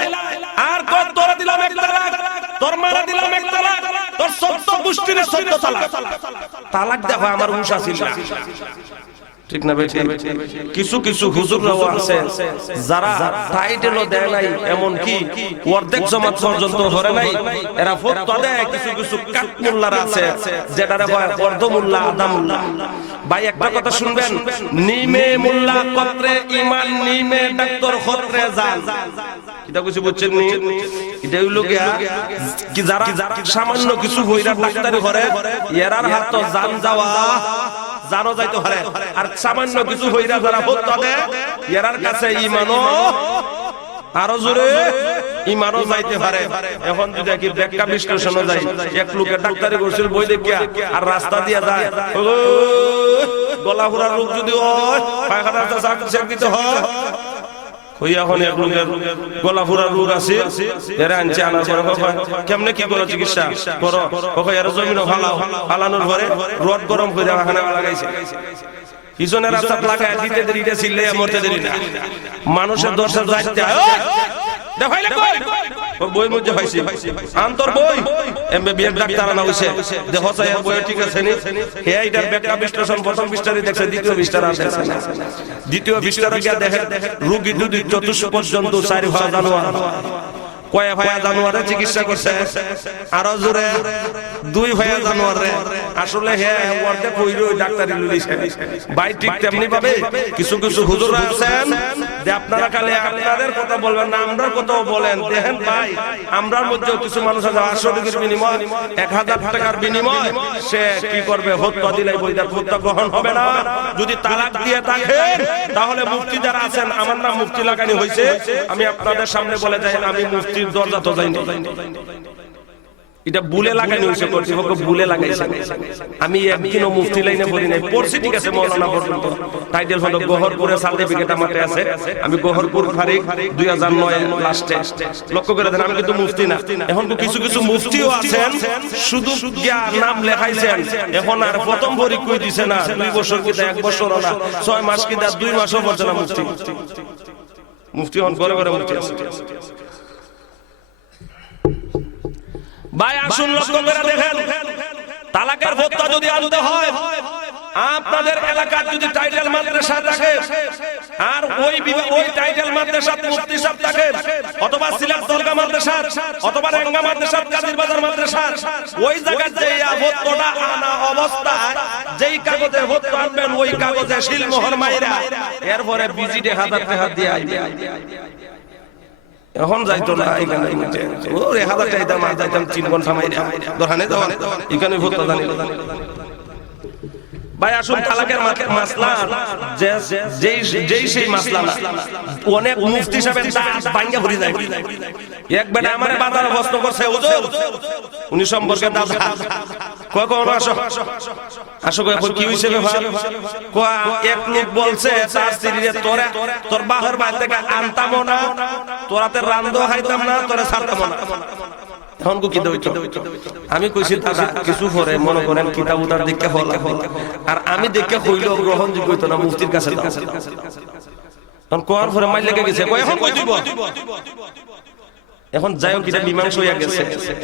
আর কত তোরা দিলাম এক তালাক, তোর মারা দিলাম এক তালাক, তোর 14 গোষ্ঠীর 14 তালাক। তালাক দেখো আমার উষা ছিল না, ঠিক না ভাই? কিছু কিছু হুজুররাও আছে যারা টাইটেলও দেয় নাই, এমন কি অর্ধেক জামাত পর্যন্ত ধরে নাই, এরা ফতোয়া দেয়। কিছু কিছু কাক মোল্লার আছে যেটারে হয় অর্ধ মোল্লা, আধা মোল্লা। ভাই একটা কথা শুনবেন, নিমে মোল্লা কত্রে ঈমান, নিমে ডাক্তার খত্রে জান। এটা কিছু বুঝছেন নি? এটা হইল কি যারা সামান্য কিছু বইরা ডাক্তারি করে, এরার হাত তো জান যাওয়া জানো যাইতে পারে। আর সামান্য কিছু হইরা যারা ফতোয়া দেয়, এরার কাছে ঈমানও আরো জোরে ঈমানও যাইতে পারে। এখন যদি কি ব্যাখ্যা বিশ্লেষণ যায়, এক লোকে ডাক্তারি করছিল বই দেখিয়া, আর রাস্তা দিয়া যায়, গলা ফুরার রোগ যদি হয়, পায়খানার চেক দিতে হয়, এখন এক লোকের গলা ফুরার রোগ আছে, এরা আনছে, আনার পরে কেমনে কি করো চিকিৎসা করো, এরা জমিন ফালাও, ফালানোর পরে রড গরম করে ওখানে লাগাইছে, পিছনে রাস্তা লাগায় দিতে দেরি, ছিলে মরতে দেরি না, মানুষের দর্শন যাইতে বই মধ্যে পাইছি আন্তর বই এমবিবিএস ডাক্তার আনা হইছে, দেখো চাই বই ঠিক আছে নি, হে এটার ব্যাখ্যা বিশ্লেষণ প্রথম পৃষ্ঠারে দেখছে, দ্বিতীয় পৃষ্ঠারে আর দেখছে না, দ্বিতীয় পৃষ্ঠারে গিয়া দেখে রোগী যদি চতুর্থ পর্যন্ত 4 জানুয়ারি কয় ভাইয়া জানুয়ারে চিকিৎসা করছে, আরো জোরে 2 ভাইয়া জানুয়ারে। আসলে হ্যাঁ ওয়ার্ডে কইরো ডাক্তারি লইছে ভাই, ঠিক তেমনি ভাবে কিছু কিছু হুজুররা আছেন যে আপনারা খালি আপনাদের কথা বলবেন না, আমরার কথাও বলেন। দেখেন ভাই, আমরার মধ্যেও কিছু মানুষ আছে 800 টাকার বিনিময় 1000 টাকার বিনিময় সে কি করবে, হত্যা দিলে বইদার হত্যা গ্রহণ হবে না। যদি তালাক দিয়ে থাকেন তাহলে মুফতি যারা আছেন, আমার নাম মুফতি লাগানি হয়েছে, আমি আপনাদের সামনে বলে যাই আমি মুফতির দরজা তো যাইনি, এটা বুলে লাগানি হয়েছে, কর্তৃপক্ষ বুলে লাগাইছে। আমি একদিনও মুফতি লাইনে পড়ি নাই, পড়ছি ঠিক আছে মৌলানা পর্যন্ত, টাইটেল হলো গহরপুরের সার্টিফিকেট আমাকে আছে, আমি গহরপুর ফারিক 2009 লাস্টে। লক্ষ্য করে দেন আমি কিন্তু মুফতি না। এখন তো কিছু কিছু মুফতিও আছেন শুধু নাম লেখাইছেন, এখন আর প্রথম ভরি কই দিছে না, 2 বছর কি 1 বছরও না, 6 মাস কি 2 মাসও পড়ছে না মুফতি। মুফতি হন করে করে মুফতি আছে। ভাই আসুন লক্ষ্য করে দেখেন, তালাকের হত্যা যদি আনতে হয়, আপনাদের এলাকার যদি টাইটেল মাদ্রাসা থাকে আর ওই টাইটেল মাদ্রাসা মুফতি সাহেব থাকে, অথবা সিলেট দরগা মাদ্রাসা অথবা রেঙ্গা মাদ্রাসা কাদির বাজার মাদ্রাসা, ওই জায়গায় যে হত্যাটা আনা অবস্থায় যেই কাগজে হত্যা আনবেন ওই কাগজে শিল মোহর মাইরা এরপরে বিজিডে 1000 টাকা দিয়ে এখন যাইতো না এখানে ওরে 1000 টাকা দাম যাইতাম 3 ঘন্টা মাইরা দোকানে যাওয়া এখানে ভোটটা জানি। ভাই আসুন তালাকের মাসলা যেই সেই মাসলা না, অনেক মুফতি সাহেবের দাঁত ভাঙা ভরে যায়। এক বেটা আমারে বাজারে প্রশ্ন করছে, হুজুর উনি সম্পর্কে দাদা কখন আসো আসো কি হইছে ব্যাপার, কয় এক লোক বলছে তার স্ত্রীরে তোর বাহির বাইরে থেকে আনতামও না, তোরাতে রান্ধো খাইতাম না, তোরা ছাড়তামও না। এখন কি দইতো আমি কইছি দাদা কিছু পরে মনে করেন কিতাব উতার দেখে হল, আর আমি দেখে কইলো গ্রহণযোগ্য হইতো না, মুফতির কাছে দাও। তখন কোয়ার পরে মাইল লেগে গেছে, কই এখন কই দিব, এখন যাই হোক এটা মীমাংসা হইয়া গেছে।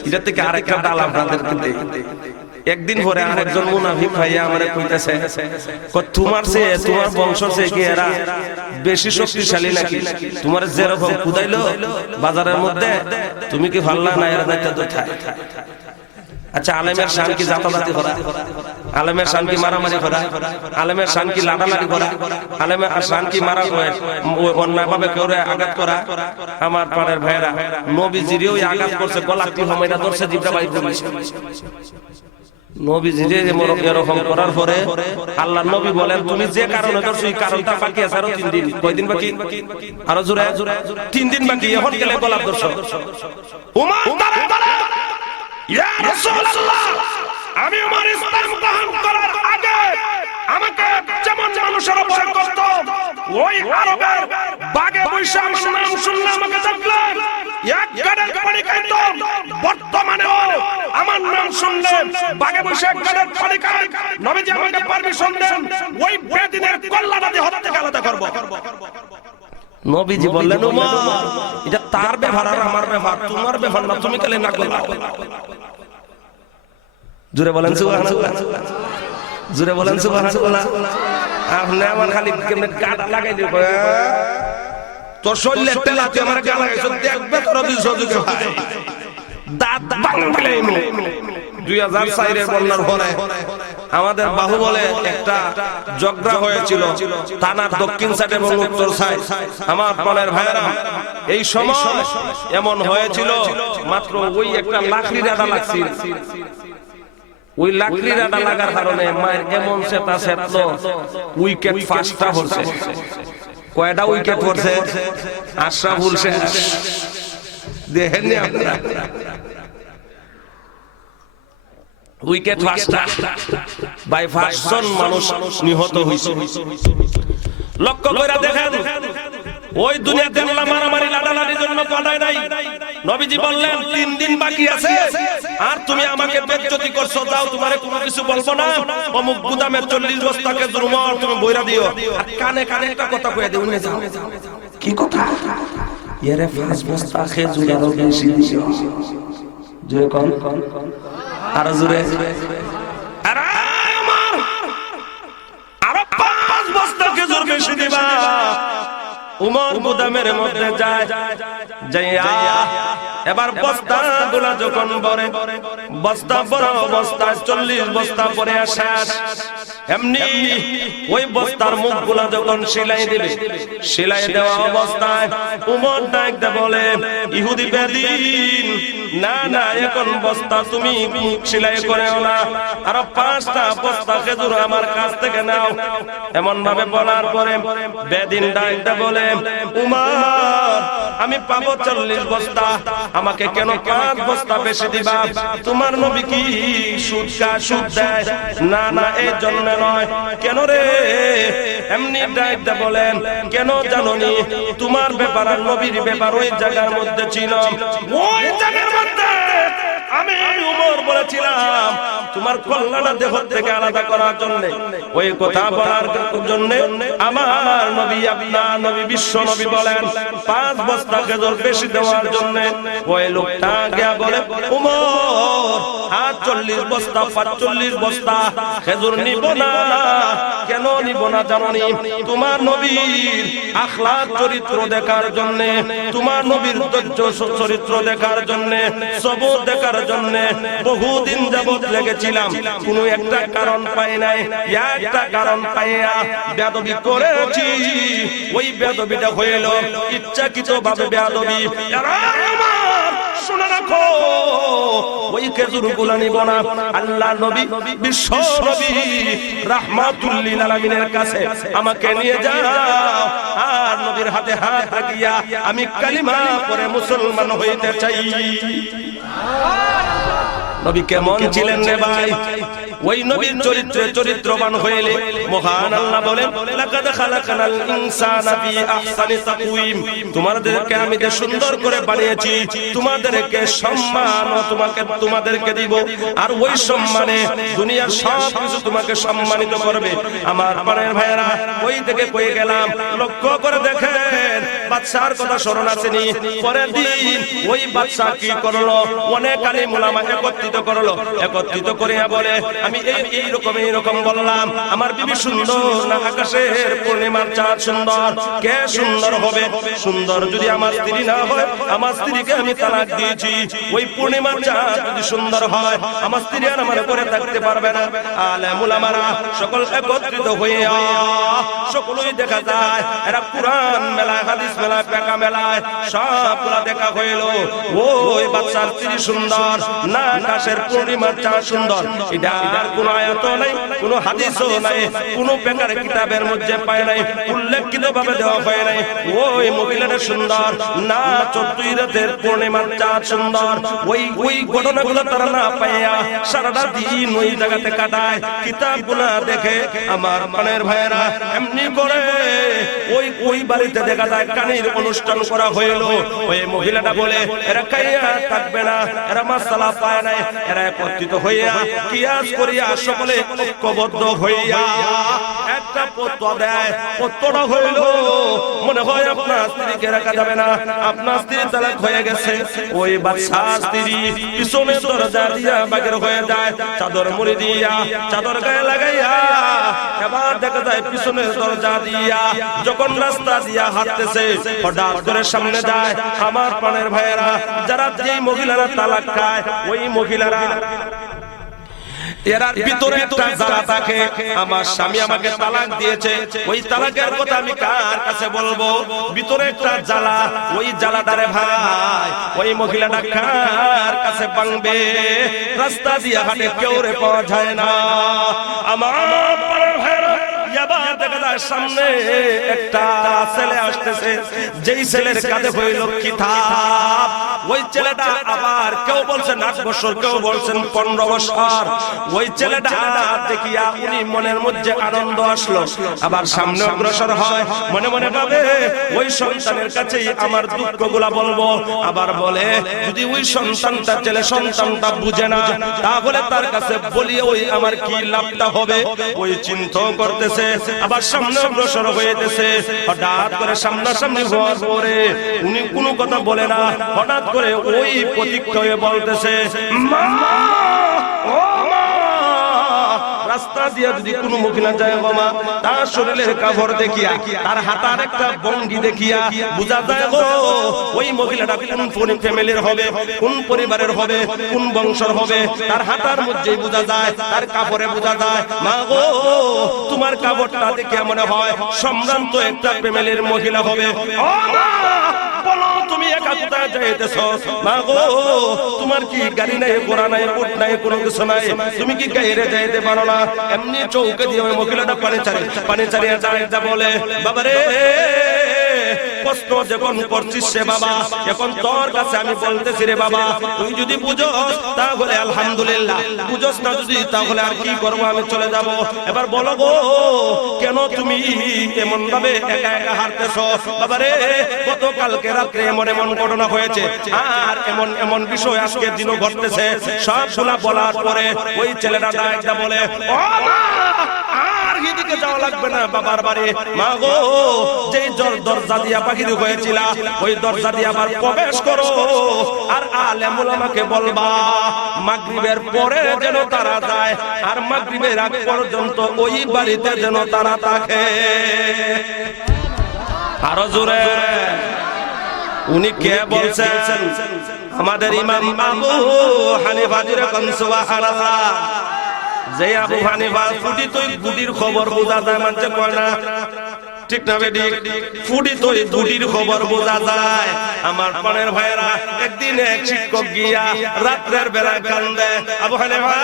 এটা থেকে আরেকটা ডাল আপনাদের কিনতে একদিন পরে আরেকজন মুনাফিক ভাইয়া আমারে কইতাছে, তোমার চেয়ে তোমার বংশ চেয়ে কি এরা বেশি শক্তিশালী নাকি, তোমার যেরকম কুদাইলো বাজারের মধ্যে তুমি কি ভাল্লা না এরা দায়িত্ব দোথায়। আচ্ছা আলেমের শান কি জাতাজাতি করা, আলেমের শান কি মারামারি করা, আলেমের শান কি লাড়ালাড়ি করা, আলেমের শান কি মারা অন্যায়ভাবে কেউ আঘাত করা। আমার পাড়ের ভাইয়েরা নবীজিরেও আঘাত করছে, গলাটি হমাইরা ধরছে, জিভটা বাইর করেছে। নবীজিরে এরকম করার পরে আল্লাহর নবী বলেন তুমি যে কারণে ধরছো এই কারণটা বাকি আছে আরো 3 দিন। কয়দিন বাকি? আরো জোরে 3 দিন বাকি। এখন গেলে গলাপ ধরছো। উমর তারা ইয়া রাসূলুল্লাহ, আমি আমার ইসলাম গ্রহণ করার আগে আমাকে যেমন মানুষের উপর করত, ওই আরবের বাগে বৈশা আমার নাম শুনলে আমাকে দেখলে এক গাড়ের পানি খাইত, বর্তমানেও আমার নাম শুনলে বাগে বৈশা এক গাড়ের পানি খাই। নবীজি আমাকে পারমিশন দেন ওই বেদিনের কল্লাটা দিয়ে হত্যা আলাদা করব। নবীজি বললেন উমর এটা তার ব্যাপার আর আমার ব্যাপার, তোমার ব্যাপার না, তুমি কেন না করলা। জোরে বলেন সুবহানাল্লাহ, জোরে বলেন সুবহানাল্লাহ। আপনি আমার খালি কেমনে গাড়া লাগাই দিও, তোর শরীরে তেলা তুই আমার গা লাগাইছ, দেখবে তোর বিসর্জকে ভাই দাঁত ভাঙলে। 2004 এর বন্যার পরে আমাদের বাহুবলে একটা ঝগড়া হয়েছিল, থানার দক্ষিণ সাইড এবং উত্তর সাইড। আমার মনের ভাইয়েরা এই সময় এমন হয়েছিল মাত্র ওই একটা লাকড়ি ডাঁটা লাগছিল, ওই লাকড়ি ডাঁটা লাগার কারণে মায়ের এমন সেটা সেটলো উইকেট 5টা পড়ছে। কয়টা উইকেট পড়ছে? আশরাফুল শেখ দেখেননি আপনারা? উইকেট 5টা, বাই 5 জন মানুষ নিহত হয়েছে। লক্ষ্য করে দেখেন ওই দুনিয়াতে আল্লাহ মারামারি লাড়ালাড়ির জন্য পাঠায় নাই। নবীজি বললেন 3 দিন বাকি আছে আর তুমি আমাকে বেজ্জতি করছো, যাও তোমারে কোনো কিছু বলবো না, অমুক গুদামে 40 বস্তাকে জুরমার তুমি বইরা দিও। আর কানে কানে একটা কথা কইয়া দিও, নিয়ে যাও। কি কথা? ইয়ারে 5 বস্তা খেজুর আরো বেশি দিও। জোরে কোন আর জোরে আরে আমার আরো 5 বস্তা খেজুর বেশি দিবা। উমর গুদামের মধ্যে যায়, যাইয়া এবার বস্তাগুলা যখন ভরে, বস্তা বড় বস্তা 40 বস্তা পরে শেষ। এমনি ওই বস্তার মুখগুলা যখন সেলাই দিবে, সেলাই দেওয়া অবস্থায় উমর ডাকতে বলে, ইহুদি বেদিন, না না, এখন বস্তা তুমি সেলাই করেও না, আরো 5টা বস্তা খেজুর আমার কাছ থেকে নাও। এমন ভাবে বলার পরে বেদিন ডাকতে বলে, উমর, আমি পাবো 40 বস্তা, আমাকে কেন 5 বস্তা বেশি দিবা? তোমার নবী কি সুদ দেয়? না না, এই জন্য নয়। কেন রে? এমনি ডাকতে বলেন, কেন জানোনি? তোমার ব্যাপার আর নবীর ব্যাপার ওই জায়গার মধ্যে ছিল, ওই জায়গার মধ্যে আমি উমর বলেছিলাম তোমার কল্যাণ দেহ থেকে আলাদা করার জন্য, ওই কথা বলার জন্য আমার নবী, আপনার নবী, বিশ্ব নবী বলেন 5 বস্তা খেজুর বেশি দেওয়ার জন্য। ওই লোকটা গিয়া বলে, উমর, আর 40 বস্তা 45 বস্তা খেজুর নিব না। কেন নিব না জানোনি? তোমার নবীর আখলাক চরিত্র দেখার জন্য, তোমার নবীর ধৈর্য চরিত্র দেখার জন্য, সবর দেখার জন্য বহুদিন যাবত লেগেছিলাম, কোনো একটা কারণ পাই নাই। একটা কারণ পাইয়া বেয়াদবি করেছি, ওই বেয়াদবিটা হইল ইচ্ছাকৃত ভাবে বেয়াদবি। শুনে রাখো, ওই খেজুর গুলা নিব না। আল্লাহ নবী, বিশ্ব নবী রাহমাতুল লিল আলামিনের কাছে আমাকে নিয়ে যাও, আর নবীর হাতে হাত রাখিয়া আমি কালিমা পড়ে মুসলমান হইতে চাই। নবী কেমন ছিলেন রে ভাই? ওই নবীর চরিত্রে চরিত্রবান হইলে মহান আল্লাহ বলেন, লাকাদ খালাকানাল ইনসানা ফি আহসানি তাকওয়িম, তোমাদেরকে আমি যে সুন্দর করে বানিয়েছি, তোমাদেরকে সম্মান তোমাদেরকে দিব, আর ওই সম্মানে দুনিয়ার সব কিছু তোমাকে সম্মানিত করবে। আমার প্রাণের ভাইয়েরা, ওই থেকে কয়ে গেলাম, লক্ষ্য করে দেখেন বাদশার কথা স্মরণ আসেনি? পরের দিন ওই বাদশা কি করলো? অনেক আলিম উলামা একত্রিত করলো, একত্রিত করিয়া বলে, আমি এইরকম বললাম, আমার বিবি সুন্দর না আকাশের পূর্ণিমার চাঁদ সুন্দর? কে সুন্দর হবে? সুন্দর যদি আমার স্ত্রী না হয়, আমার স্ত্রীকে আমি তালাক দিয়েছি। ওই পূর্ণিমার চাঁদ যদি সুন্দর হয়, আমার স্ত্রী আর আমার করে থাকতে পারবে না। আলেম উলামারা সকল একত্রিত হইয়া, সকলেই দেখা যায় এরা কুরআন মেলায়, হাদিস মেলায়, পেকা মেলায় সবগুলা দেখা হইল। ওই বাচ্চার স্ত্রী সুন্দর না আকাশের পূর্ণিমার চাঁদ সুন্দর? এটা কোন আয়াত নাই, কোন হাদিসও নাই, কোন পেকার কিতাবের মধ্যে পায় নাই, উল্লেখিত ভাবে দেওয়া হয় নাই। ওই মহিলাটা সুন্দর না 14 রাতের পূর্ণিমার চাঁদ সুন্দর? ওই ঘটনাগুলো তারা না পাইয়া সারাটা দিন ওই জায়গাতে কাটায়, কিতাবগুলা দেখে। আমার প্রাণের ভাইয়েরা, এমনি করে ওই বাড়িতে দেখা যায় কানের অনুষ্ঠান করা হইল। ওই মহিলাটা বলে, এরা খাইয়া থাকবে না, এরা মাসালা পায় নাই। এরা একত্রিত হইয়া কিয়াস করিয়া সকলে ঐক্যবদ্ধ হইয়া একটা পত্র দেয়। পত্রটা হইল, মনে হয় আপনার স্ত্রীকে রাখা যাবে না, আপনার স্ত্রী তালাক হয়ে গেছে। ওই বাদশা স্ত্রী পিছনে দরজা দিয়া বাগের হয়ে যায়, চাদর মুড়ি দিয়া, চাদর গায়ে লাগাইয়া, এবার দেখা যায় পিছনে দরজা দিয়া যখন রাস্তা দিয়া হাঁটতেছে, হঠাৎ করে সামনে যায়। আমার প্রাণের ভাইয়েরা, যারা যেই মহিলারা তালাক খায়, ওই মহিলারা এরার ভিতরে একটা জ্বালা থাকে, আমার স্বামী আমাকে তালাক দিয়েছে, ওই তালাকের কথা আমি কার কাছে বলবো? ভিতরে একটা জ্বালা, ওই জ্বালাটারে ভাই ওই মহিলাটা কার কাছে ভাঙবে? রাস্তা দিয়ে হাঁটে, কেউ রে পাওয়া যায় না। আমার ভাইরা, এবার দেখা যায় সামনে একটা ছেলে আসতেছে, যেই ছেলের কাঁধে হইল কিতাব। ওই ছেলেটা আবার কেউ বলছেন 8 বছর, কেউ বলছেন 15 বছর। ওই ছেলেটা দেখিয়া উনি মনের মধ্যে আনন্দ আসলো, আবার সামনে অগ্রসর হয়, মনে মনে ভাবে ওই সন্তানের কাছেই আমার দুঃখগুলা বলবো। আবার বলে, যদি ওই সন্তানটা ছেলে সন্তানটা বুঝে না, তাহলে তার কাছে বলিয়ে ওই আমার কি লাভটা হবে? ওই চিন্তা করতেছে, আবার সামনে অগ্রসর হইতেছে। হঠাৎ করে সামনাসামনি হওয়ার পরে উনি কোনো কথা বলে না, হঠাৎ করে ওই প্রতীক্ষা হয়ে বলতেছে, মা, ও মা। রাস্তা দিয়ে যদি কোনো মহিলা যায় বাবা, তার শরীরের কাপড় দেখিয়া, তার হাতার একটা ভঙ্গি দেখিয়া বুঝা যায় গো ওই মহিলাটা কোন ফ্যামিলির হবে, কোন পরিবারের হবে, কোন বংশের হবে। তার হাতার মধ্যেই বোঝা যায়, তার কাপড়ে বোঝা যায়। মা গো, তোমার কাপড়টা দেখে মনে হয় সম্ভ্রান্ত একটা ফ্যামিলির মহিলা হবে। ও মা, বলো তুমি একা কোথায় যাইতেছো? মা গো, তোমার কি গাড়ি নাই, ঘোড়া নাই, উট নাই, কোনো কিছু নাই, তুমি কি গাইরে যাইতে পারো না? এমনি চৌকে দিয়ে ওই মহিলাটা পানি চালিয়ে যায়, যা বলে বাবা রে, প্রশ্ন যখন করছিস সে বাবা, এখন তোর কাছে আমি বলতেছি রে বাবা, তুই যদি বুঝোস তাহলে আলহামদুলিল্লাহ, বুঝোস না যদি তাহলে আর কি করবো, আমি চলে যাব। এবার বলো গো, কেন তুমি এমন ভাবে একা একা হারতেছো? বাবা রে, গতকালকে রাত্রে এমন এমন ঘটনা হয়েছে, আর এমন এমন বিষয় আজকের দিনও ঘটতেছে। সব শোনা বলার পরে ওই ছেলেটা ডাকটা বলে, ও মা, আর এদিকে যাওয়া লাগবে না বাবার বাড়ি। মা গো, যেই দরজা দিয়া বাহির হয়েছিল ওই দরজা দিয়ে আবার প্রবেশ করো, আর আলেম ওলামাকে বলবা মাগরিবের পরে যেন তারা যায়, আর মাগরিবের আগ পর্যন্ত ওই বাড়িতে যেন তারা থাকে। আরো জোরে, উনি কে বলছেন? আমাদের ইমাম আবু হানিফা। যেরকম সুবহানাল্লাহ, যে আবু হানিফা ফুটি তুই গুটির খবর বোঝা যায়, মানছে কয় না? ঠিক না বেটি? ফুটি তুই গুটির খবর বোঝা যায়। আমার প্রাণের ভাইয়েরা, একদিন এক শিক্ষক গিয়া রাত্রের বেলায় কান্দে, আবু হানিফা,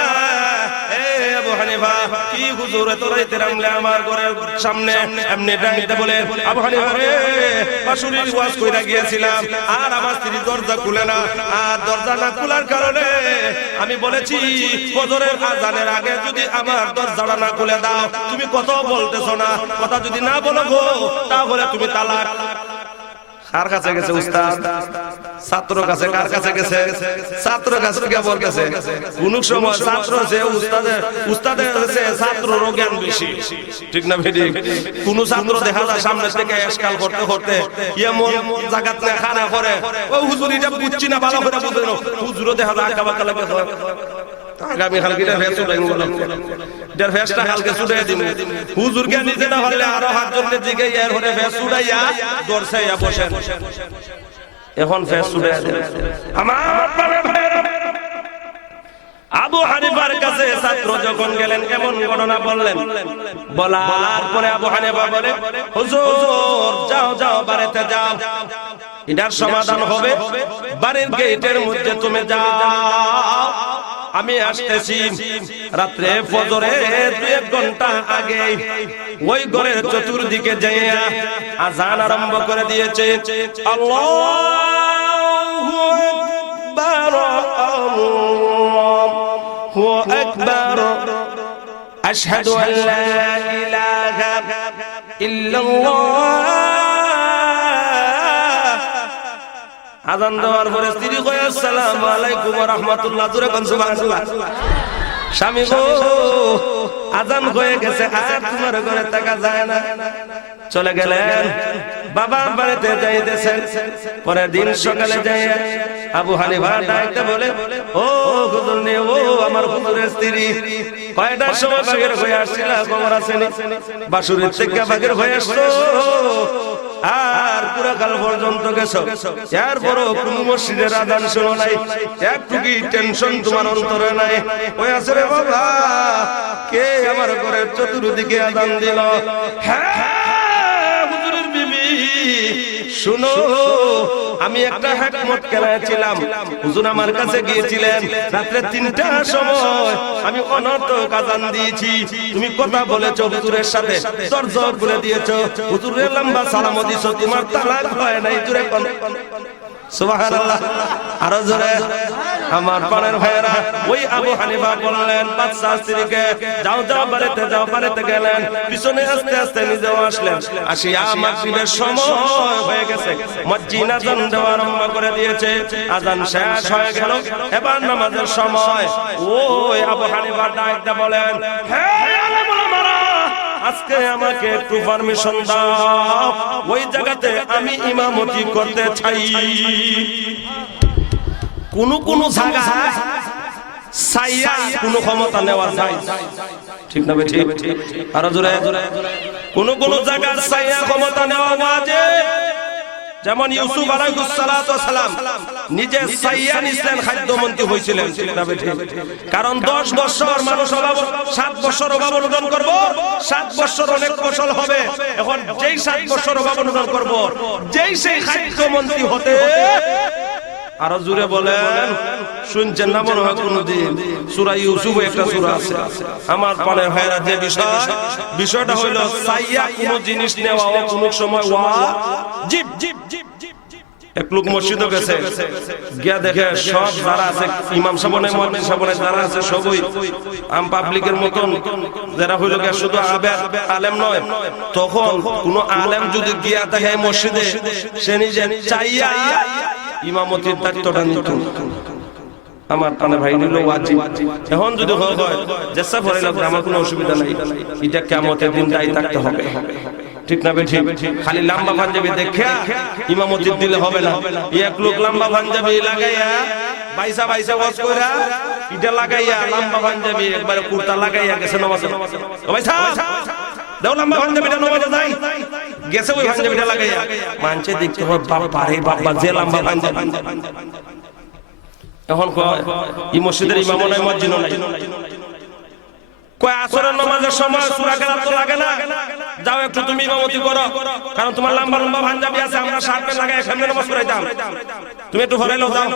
আবু হানিফা, কি হুজুর এত রাতে রামলে আমার ঘরের সামনে এমনি ডাইতে বলে, আবু হানিফা রে, বাসুরির ওয়াজ কইরা গিয়েছিলাম, আর আমার স্ত্রী দরজা খুলে না, আর দরজা না খোলার কারণে আমি বলেছি ফজরের আযানের আগে যদি আমার দরজাটা না খুলে দাও, তুমি কত বলতেছো না, কথা যদি না বলো গো তাহলে তুমি তালাক। কার কাছে গেছে উস্তাদ? ছাত্র কাছে। কার কাছে গেছে? ছাত্র কাছে। কে বলতেছে? কোন সময় ছাত্র যে উস্তাদের কাছে ছাত্ররও জ্ঞান বেশি। ঠিক না বেটি? কোন ছাত্র দেখা যায় সামনে থেকে এসকাল করতে করতে এমন জায়গাত না খানা করে, ও হুজুর এটা বুঝছি না, ভালো করে বুঝে নাও। হুজুরও দেখা যায় আঁকা বাঁকা লাগে। আগামী কালকে ফেস উঠাই বললাম, এটার ফেসটা কালকে ছুটাই দিন। হুজুরকে নিজে না হলে আরো হাত জন্য দিকে এর হলে ফেস উঠাইয়া দর্শাইয়া বসেন। এখন ফেস উঠাইয়া দেন। আমার আবু হানিফার কাছে ছাত্র যখন গেলেন, এমন ঘটনা বললেন। বলার পরে আবু হানিফা বলে, হুজুর যাও যাও, বাড়িতে যাও, এটার সমাধান হবে। বাড়ির গেটের মধ্যে তুমি যাও, আমি আসতেছি। রাত্রে ফজরে 2-1 ঘন্টা আগে ওই ঘরের চতুর্দিকে যাইয়া আযান আরম্ভ করে দিয়েছে। আল্লাহু আকবার, আল্লাহু আকবার, আশহাদু আল্লা ইলাহা ইল্লাল্লাহ। আযান দেওয়ার পরে স্ত্রী কয়, আসসালামু আলাইকুম ওয়া রাহমাতুল্লাহ। জোরে কোন সুবহানাল্লাহ। স্বামী গো, আযান হয়ে গেছে, আর তোমার ঘরে থাকা যায় না। চলে গেলেন, বাবা বাড়িতে যাইতেছেন। পরের দিন সকালে যাইয়া আবু হানিফা ডাকতে বলে, ও হুজুর নে, ও আমার হুজুরের স্ত্রী, কয়টার সময় বাগের হয়ে আসছিল? খবর আসেনি? বাসুরের থেকে বাগের হয়ে আসলো, আর পুরা কাল পর্যন্ত গেছো, এরপরও কোন মসজিদের আযান শোনো নাই, একটু কি টেনশন তোমার অন্তরে নাই? ওই আছে রে বাবা, কে আমার ঘরের চতুর্দিকে আযান দিল? হ্যাঁ হুজুরের বিবি, শুনো, আমি একটা হিকমত কেনাছিলাম। হুজুর আমার কাছে গিয়েছিলেন রাত্রে 3টার সময়, আমি অনর্থক আযান দিয়েছি, তুমি কথা বলেছো হুজুরের সাথে, দরজা খুলে দিয়েছো, হুজুরের লম্বা সালাম দিয়েছো, তোমার তালাক হয় নাই। জোরে কোন সুবহানাল্লাহ। আরো জোরে। আমার প্রাণের ভাইয়েরা, ওই আবু হানিফা বললেন বাদশা স্ত্রীকে, যাও যাও বাড়িতে যাও। বাড়িতে গেলেন, পিছনে আস্তে আস্তে নিজেও আসলেন। আসিয়া মাগরিবের সময় হয়ে গেছে, মসজিদ আযান দেওয়া আরম্ভ করে দিয়েছে। আযান শেষ হয়ে গেল, এবার নামাজের সময়। ওই আবু হানিফা ডাকতে বলেন, হে আলেম ওলামারা, আজকে আমাকে একটু পারমিশন দাও, ওই জায়গাতে আমি ইমামতি করতে চাই। কোন কোন জায়গায় সাইয়া কোনো ক্ষমতা নেওয়া যায় ঠিক না ভাই ঠিক আর জোরে কোন কোন জায়গায় সাইয়া ক্ষমতা নেওয়া ওয়াজিব যেমন ইউসুফ আলাইহিস সালাতু ওয়াস সালাম নিজে সাইয়া নিছেন খাদ্যমন্ত্রী হয়েছিলেন ঠিক না ভাই ঠিক কারণ 10 বছর মানুষ অভাব 7 বছর অভাব অনটন করব 7 বছর অনেক ফসল হবে এখন যেই 7 বছর অভাব অনটন করব যেই সেই খাদ্যমন্ত্রী হতে আরো জোরে বলেন শুনছেন না মনে হয় কোনদিন সূরা ইউসুফে একটা সূরা আছে আমার পানের ভাইরা যে বিষয়টা হলো সাইয়া কোন জিনিস নেওয়া ও কোন সময় ওয়াজিব এক লোক মসজিদে গেছে গিয়া দেখে সব যারা আছে ইমাম সাহেব মুয়াজ্জিন সাহেব যারা আছে সবই আম পাবলিকের মতন যারা হইলো গিয়া শুধু আলেম নয় তখন কোন আলেম যদি গিয়া থাকে মসজিদে সে নিজে চাইয়া ইমামতির দায়িত্বটা নিত আমার পানে ভাই নিল ওয়াজিব এখন যদি হয় যেসা পড়ে লাগবে আমার কোনো অসুবিধা নাই এটা কিয়ামতের দিন দায়ী থাকতে হবে ঠিক না বেঠি খালি লম্বা পাঞ্জাবি দেখা ইমামতি দিলে হবে না এক লোক লম্বা পাঞ্জাবি লাগাইয়া বাইসা ওয়াজ কইরা এটা লাগাইয়া লম্বা পাঞ্জাবি একবারে কুর্তা লাগাইয়া গেছে নামাজে ও ভাই দাও লম্বা পাঞ্জাবিটা নামাজে যাই গেছে ওই পাঞ্জাবিটা লাগাইয়া মানছে দেখতে হবে বাবা রে বাবা যে লম্বা পাঞ্জাবি এখন কয় এই মসজিদের ইমামও নাই মুয়াজ্জিনও নাই কয় আসরের নামাজের সময় সূরা কেরাত তো লাগে না যাও একটু তুমি ইমামতি করো কারণ তোমার লম্বা লম্বা পাঞ্জাবি আছে আমরা শার্টে লাগাই সামনে নামাজ পড়াইতাম তুমি একটু ঘরে লও যাও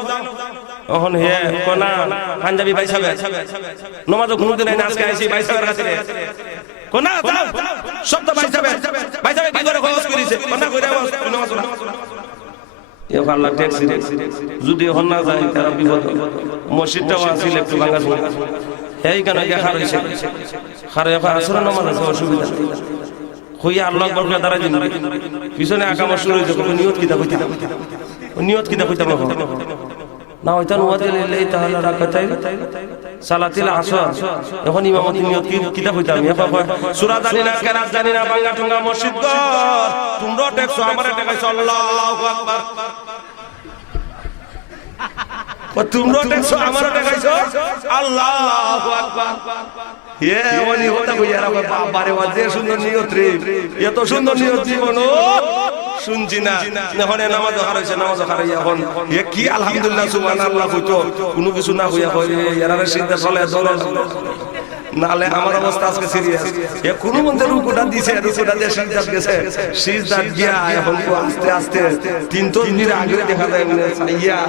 এখন হে কোনা পাঞ্জাবি বাইসাবে নামাজও কোনদিন নাই আজকে আইছি বাইসাবের কাছে কোনা যাও শব্দ বাইসাবে কি করে খরচ করিছে কোনা কইরা নামাজ পড়া এ আল্লাহ ট্যাক্সি যদি হন না যায় তারা বিপদ মসজিদটাও আছিল একটু ভাঙা ভাঙা এই কেন দেখা রয়েছে খারে এখন আসরে নামাজ আছে অসুবিধা হইয়া আল্লাহ আকবার করে দাঁড়াই দিন পিছনে আকাম শুরু হয়েছে নিয়ত কিতা কইতাম না হইতান ওয়াদিল্লাহি তাআলা রাকাতাই সালাতিল আসর এখন ইমামতি নিয়ত কিতা কইতাম এখন সূরা জানি না কেরাত জানি না বাংলা টুঙ্গা মসজিদ গো তোমরা দেখছো আমারে দেখাইছো আল্লাহু আকবার তোমরা দেখছো আমারে দেখাইছো আল্লাহু আকবার হে ওনি হতা কইরা বাবারে ওয়াজে সুন্দর নিয়ত রে এত সুন্দর নিয়ত জীবন শুনছি না এখন নামাজ হারাইছে নামাজ হারাই এখন এ কি আলহামদুলিল্লাহ সুবহানাল্লাহ কইতো কোনো কিছু না হইয়া কই এরারে সিদ্ধা চলে দল নালে আমার অবস্থা আজকে সিরিয়াস এ কোন মধ্যে রুকুটা দিছে রুকুটা দিয়ে সিজদা গেছে সিজদা গিয়া এখন আস্তে আস্তে তিন তো দিনের আগে দেখা যায় ইয়া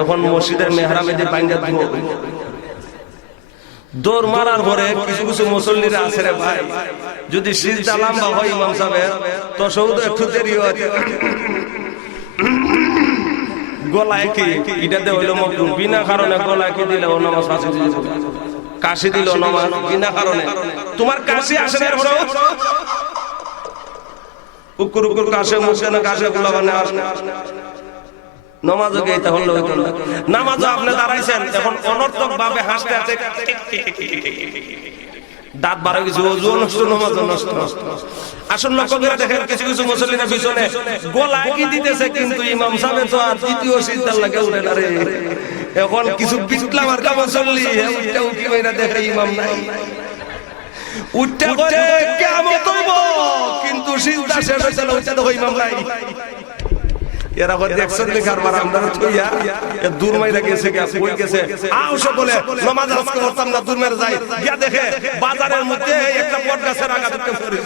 এখন মসজিদের মেহরাবে যে বাইন্দা দিব দৌড় মারার পরে কিছু কিছু মুসল্লিরা আছে রে ভাই যদি সিজদা লম্বা হয় ইমাম সাহেব তো সৌদ একটু দেরি হয় গলায় কি এটাতে হইলো মাকরুহ বিনা কারণে গলায় কি দিলে ও নামাজ ফাঁসি দিয়ে যাবে কাশি দিল নামাজ বিনা কারণে তোমার কাশি আসে না বড় উকুর কাশে মুছে না কাশে গুলা মানে আসে নামাজও গেইতে হলো নামাজও আপনি দাঁড়াইছেন এখন অনর্থক ভাবে হাসতে হাসতে দাঁত বাড়া কিছু ওযু নষ্ট নামাজ নষ্ট আসল লক্ষ্য করে দেখেন কিছু কিছু মুসল্লিরা পিছনে গলায় কি দিতেছে কিন্তু ইমাম সাহেব তো আর দ্বিতীয় সিজদার লাগে উঠে না রে এখন কিছু বিসলাম আর কাম চললি উঠটা উঠি কইরা দেখে ইমাম নাই উঠটা করে কিয়ামত হইব কিন্তু সিজদা শেষ হইছে না উঠটা তো ইমাম নাই এরা বলে দেখছেন নি কারবার আমরা থইয়া এ দূর মাইরা গেছে কই গেছে আও সকলে নামাজ আজকে করতাম না দূর মেরে যাই গিয়া দেখে বাজারের মধ্যে একটা বট গাছের আগা ধরে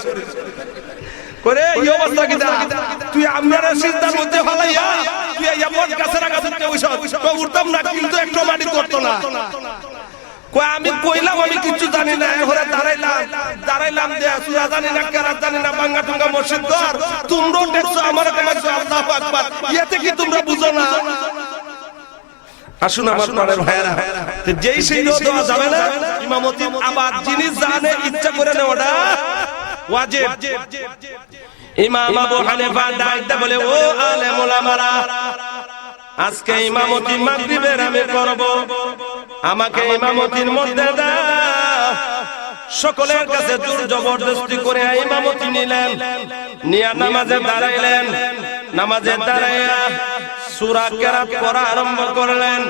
করে এই অবস্থা কি দা তুই আমরা সিজদার মধ্যে ফালাইয়া তুই এই বট গাছের আগা ধরে কইছ তো উঠতাম না কিন্তু একটু মাটি করতে না কই আমি কইলাম আমি কিছু জানি না এখানে দাঁড়াইলাম দে সূরা জানি না কেরাত জানি না বাংলা টুঙ্গা মসজিদ ঘর তোমরা দেখছো আমারে কইছো আল্লাহু আকবার ইয়াতে কি তোমরা বুঝো না আসুন আমার প্রাণের ভাইরা যেই সেই দোয়া যাবে না ইমামতি আবার জিনিস জানে ইচ্ছা করে নেওয়াটা ওয়াজিব ইমাম আবু হানিফা ডাইতে বলে ও আলেম ওলামারা আজকে ইমামতি মাগরিবের আমি করব আমাকে ইমামতির মধ্যে দাও সকলের কাছে জোর জবরদস্তি করে ইমামতি নিলেন নিয়া নামাজে দাঁড়াইলেন নামাজে দাঁড়াইয়া সূরা কেরাত পড়া আরম্ভ করলেন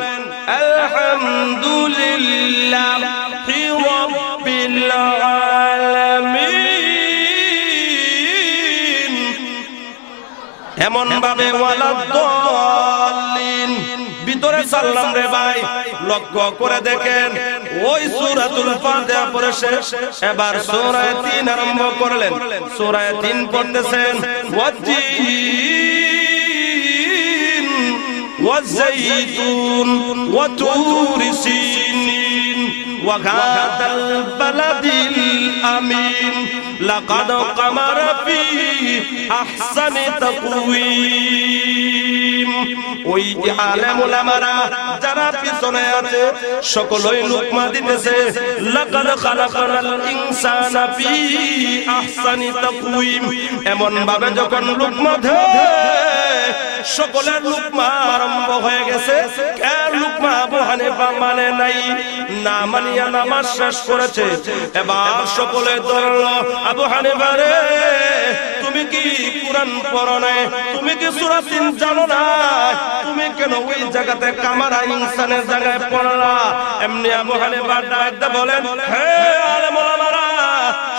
আলহামদুলিল্লাহি রাব্বিল আলামিন। এমন ভাবে ওয়ালাদ্দাল্লিন ভিতরে সাল্লাম রে ভাই লক্ষ্য করে দেখেন ওই সূরাতুল ফাতিহা পড়ে শেষ, এবার সূরা 3 আরম্ভ করলেন। সূরা 3 পড়তেছেন ওয়াজ্জিন ওয়াযাইতুন ওয়াতুরি সিনিন ওয়াহাদাল বালাদিল আমিন লাকাদ কামারা ফি আহসানি তাকওয়িম। ওই আলেম উলামারা যারা পিছনে আছে সকলেই লুকমা দিতেছে লাকাদ খালাকাল ইনসানা ফি আহসানি তাকওয়িম। এমন ভাবে যখন লুকমা দেয় সকলের লুকমা আরম্ভ হয়ে গেছে। কার লুকমা আবু হানিফা মানে নাই, না মানিয়া নামাজ শেষ করেছে। এবার সকলে ধরল আবু হানিফা রে তুমি কি কুরআন পড়ো না, তুমি কি সূরা 3 জানো না, তুমি কেন ওই জায়গাতে কামারা ইনসানের জায়গায় পড়লা? এমনি আবু হানিফা ডাকতে বলেন হে আলেম ওলামারা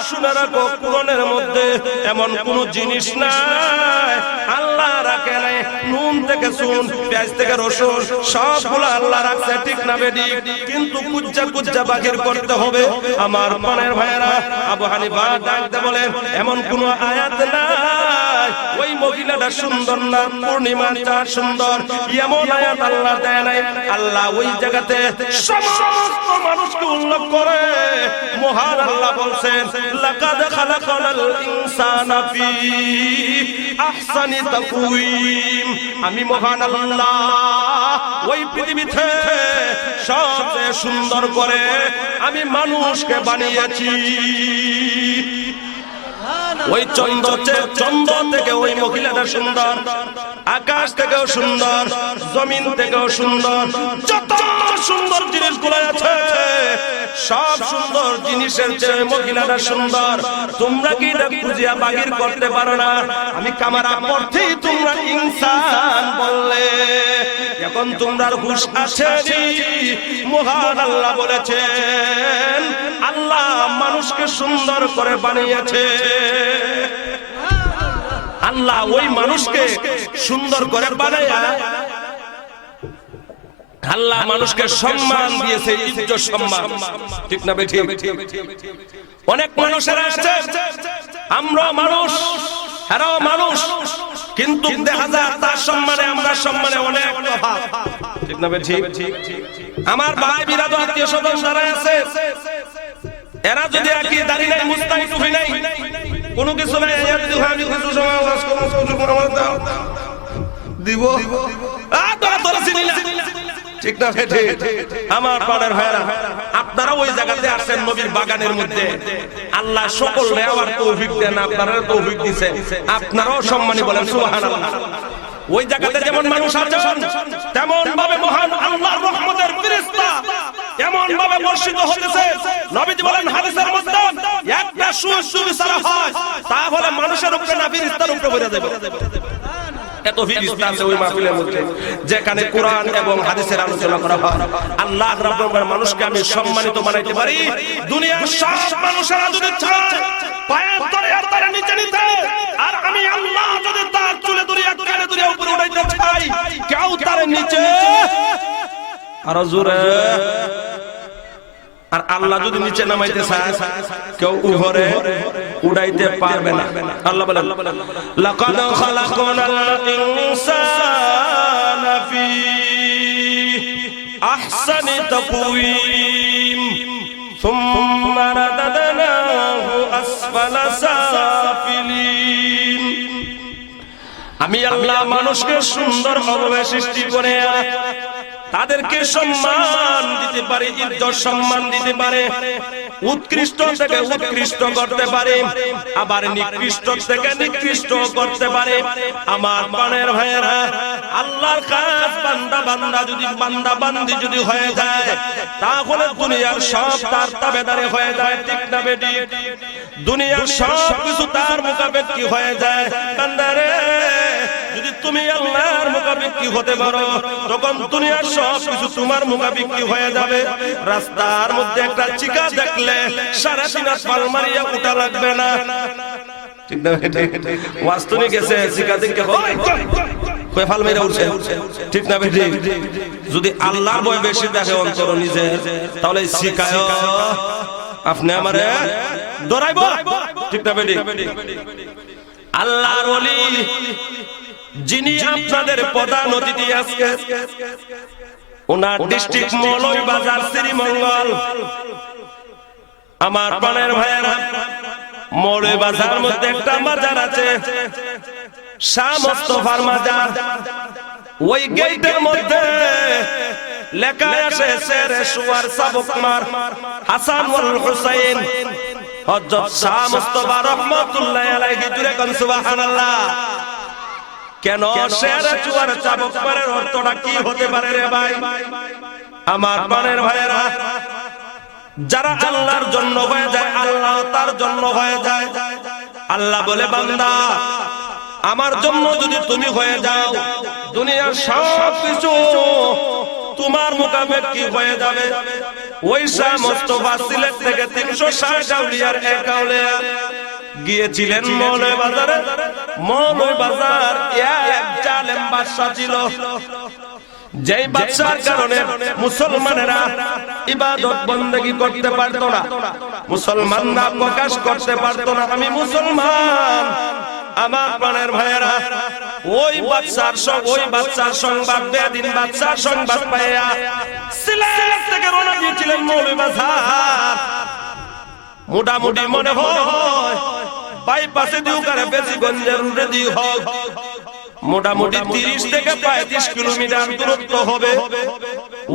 শুনে রাখো, কুরআনের মধ্যে এমন কোন জিনিস নাই আল্লাহ রাখে নাই। নুন থেকে সুন, পেঁয়াজ থেকে রসুন সবগুলো আল্লাহ রাখছে, ঠিক না বেডি? কিন্তু কুজ্জা কুজ্জা বাহির করতে হবে। আমার প্রাণের ভাইয়েরা, আবু হানিফা ডাকতে বলেন এমন কোন আয়াত নাই ওই মহিলাটা সুন্দর না, পূর্ণিমাটা সুন্দর, এমন আয়াত আল্লাহ দেয় নাই। আল্লাহ ওই জায়গাতে সমস্ত মানুষকে উল্লেখ করে মহান আল্লাহ বলছেন লাকাদ খালাকাল ইনসানা ফি আহসানি তাকওয়িম। আমি মহান আল্লাহ ওই পৃথিবীতে সবচেয়ে সুন্দর করে আমি মানুষকে বানিয়েছি। ওই চন্দ্র থেকে ওই মহিলাটা সুন্দর, আকাশ থেকেও সুন্দর, জমিন থেকেও সুন্দর, যত সুন্দর জিনিসগুলো আছে সব সুন্দর জিনিসের চেয়ে মহিলাটা সুন্দর। তোমরা কি এটা খুঁজিয়া বাহির করতে পারো না? আমি কামারা পড়তেই তোমরা ইনসান বললে, এখন তোমরার হুঁশ আসেনি। মহান আল্লাহ বলেছেন আল্লাহ মানুষকে সুন্দর করে বানিয়েছে। আল্লাহ ওই মানুষকে সুন্দর করে বানায়া আল্লাহ মানুষকে সম্মান দিয়েছে, ইজ্জত সম্মান, ঠিক না বেঠিক? অনেক মানুষেরা আছে, আমরা মানুষ, এরাও মানুষ, কিন্তু দেখা যায় তার সম্মানে আমরা সম্মানে অনেক তফাৎ, ঠিক না বেঠিক? আমার ভাই বিরাদ আত্মীয় স্বজন যারা আছে এরা যদি একই দাড়ি নাই, মুস্তাহি টুপি নাই, কোনো কিছু নাই, আমি কিছু সময় দিব ঠিক না বেঠিক? আমার পাড়ার ভাইরা, আপনারা ওই জায়গাতে আসছেন নবীর বাগানের মধ্যে, আল্লাহ সকল নেওয়ার তৌফিক দেন, আপনারা তৌফিক দিয়েছেন, আপনারাও সম্মানী বলেন সুবহানাল্লাহ। ওই জায়গাতে যেমন মানুষ আছেন তেমন ভাবে মহান আল্লাহর রহমতের ফেরেশতা এমন ভাবে বর্ষিত হতেছে। নবীজি বলেন হাদিসের মধ্যে একটা সুবিচার হয় তাহলে মানুষের উপরে না ফেরেশতার উপরে পড়ে যাবে। এত ফেরেশতা আছে ওই মাহফিলের মধ্যে যেখানে কোরআন এবং হাদিসের আলোচনা করা হয়। আল্লাহ রাব্বুল আলামিন মানুষকে আমি সম্মানিত বানাইতে পারি। দুনিয়ার সব মানুষেরা যদি চায় পায়ের তলে আর তার নিচে নিতে, আর আমি আল্লাহ যদি তার চুলে দরিয়া কানে দরিয়া উপরে উঠাইতে চাই, কেউ তার নিচে আর জোরে, আর আল্লাহ যদি নিচে নামাইতে চায় কেউ উপরে উড়াইতে পারবে না। আল্লাহ বলেন লাকাদ খালাকনাল ইনসানা ফি আহসানি তাকওয়িম সুম্মা রাদাদনাহু আসফালা সাফিলিন। আমি আল্লাহ মানুষকে সুন্দর ভাবে সৃষ্টি করে তাদেরকে সম্মান দিতে পারে, ইজ্জত সম্মান দিতে পারে, উৎকৃষ্ট থেকে উৎকৃষ্ট করতে পারে, আবার নিকৃষ্ট থেকে নিকৃষ্ট করতে পারে। আমার প্রাণের ভাইয়েরা, আল্লাহর খাস বান্দা বান্দি যদি হয়ে যায় তাহলে দুনিয়ার সব তার তাবেদারে হয়ে যায়, ঠিক না বেটি? দুনিয়ার সব কিছু তার মোকাবেলা হয়ে যায়। বান্দারে যদি তুমি আল্লাহর মুখাপেক্ষী হতে পারো, তখন দুনিয়ার সব কিছু তোমার মুখাপেক্ষী হয়ে যাবে। রাস্তার মধ্যে একটা চিকা দেখলে সারা দিন পাল মারিয়া উঠা লাগবে না, ঠিক না? ওয়াস্তনি গেছে চিকা দেখে কয় ফাল মেরে উঠছে, ঠিক না বেটি? যদি আল্লাহর ভয় বেশি দেখে অন্তর নিজে, তাহলে চিকায় আপনি আমারে দৌড়াইব, ঠিক না বেটি? আল্লাহর ওলি যিনি আপনাদের প্রধান অতিথি আজকে, ওনার ডিস্ট্রিক্ট মৌলভীবাজার শ্রীমঙ্গল। আমার প্রাণের ভাইয়েরা, মৌলভীবাজার মধ্যে একটা বাজার আছে, শাহ মোস্তফার মাজার। ওই গেটের মধ্যে লেখা আছে শেরে সুয়ার সাবকমার হাসান ওয়াল হুসাইন হযরত শাহ মোস্তফা রাহমাতুল্লাহ আলাইহি, জুরে কোন সুবহানাল্লাহ। কেন শেরে সুয়ার সাবকমারের অর্থটা কি হতে পারে রে ভাই? আমার প্রাণের ভাইয়েরা, যারা আল্লাহর জন্য হয়ে যায়, আল্লাহ তার জন্য হয়ে যায়। আল্লাহ বলে, বান্দা আমার জন্য যদি তুমি হয়ে যাও, দুনিয়ার সব কিছু তোমার মুখাপেক্ষী হয়ে যাবে। ওই শাহ মোস্তফা সিলেট থেকে 360 আউলিয়ার এক আউলিয়া গিয়েছিলেন মৌলভীবাজারে। মৌলভীবাজার এক জালেম বাদশা ছিল, যেই বাদশার কারণে মুসলমানেরা ইবাদত বন্দেগী করতে পারতো না, মুসলমানরা প্রকাশ করতে পারতো না আমি মুসলমান। আমার প্রাণের ভাইয়েরা, ওই বাদশার সংবাদ, বেদিন বাদশার সংবাদ পাইয়া সিলেট থেকে রওনা দিয়েছিলেন মৌলভীবাজার। মোটামুটি মনে হয় বাইপাসে দিও করে বেশিগঞ্জের রুটে দিও হোক, মোটামুটি 30 থেকে 35 কিলোমিটার দূরত্ব হবে।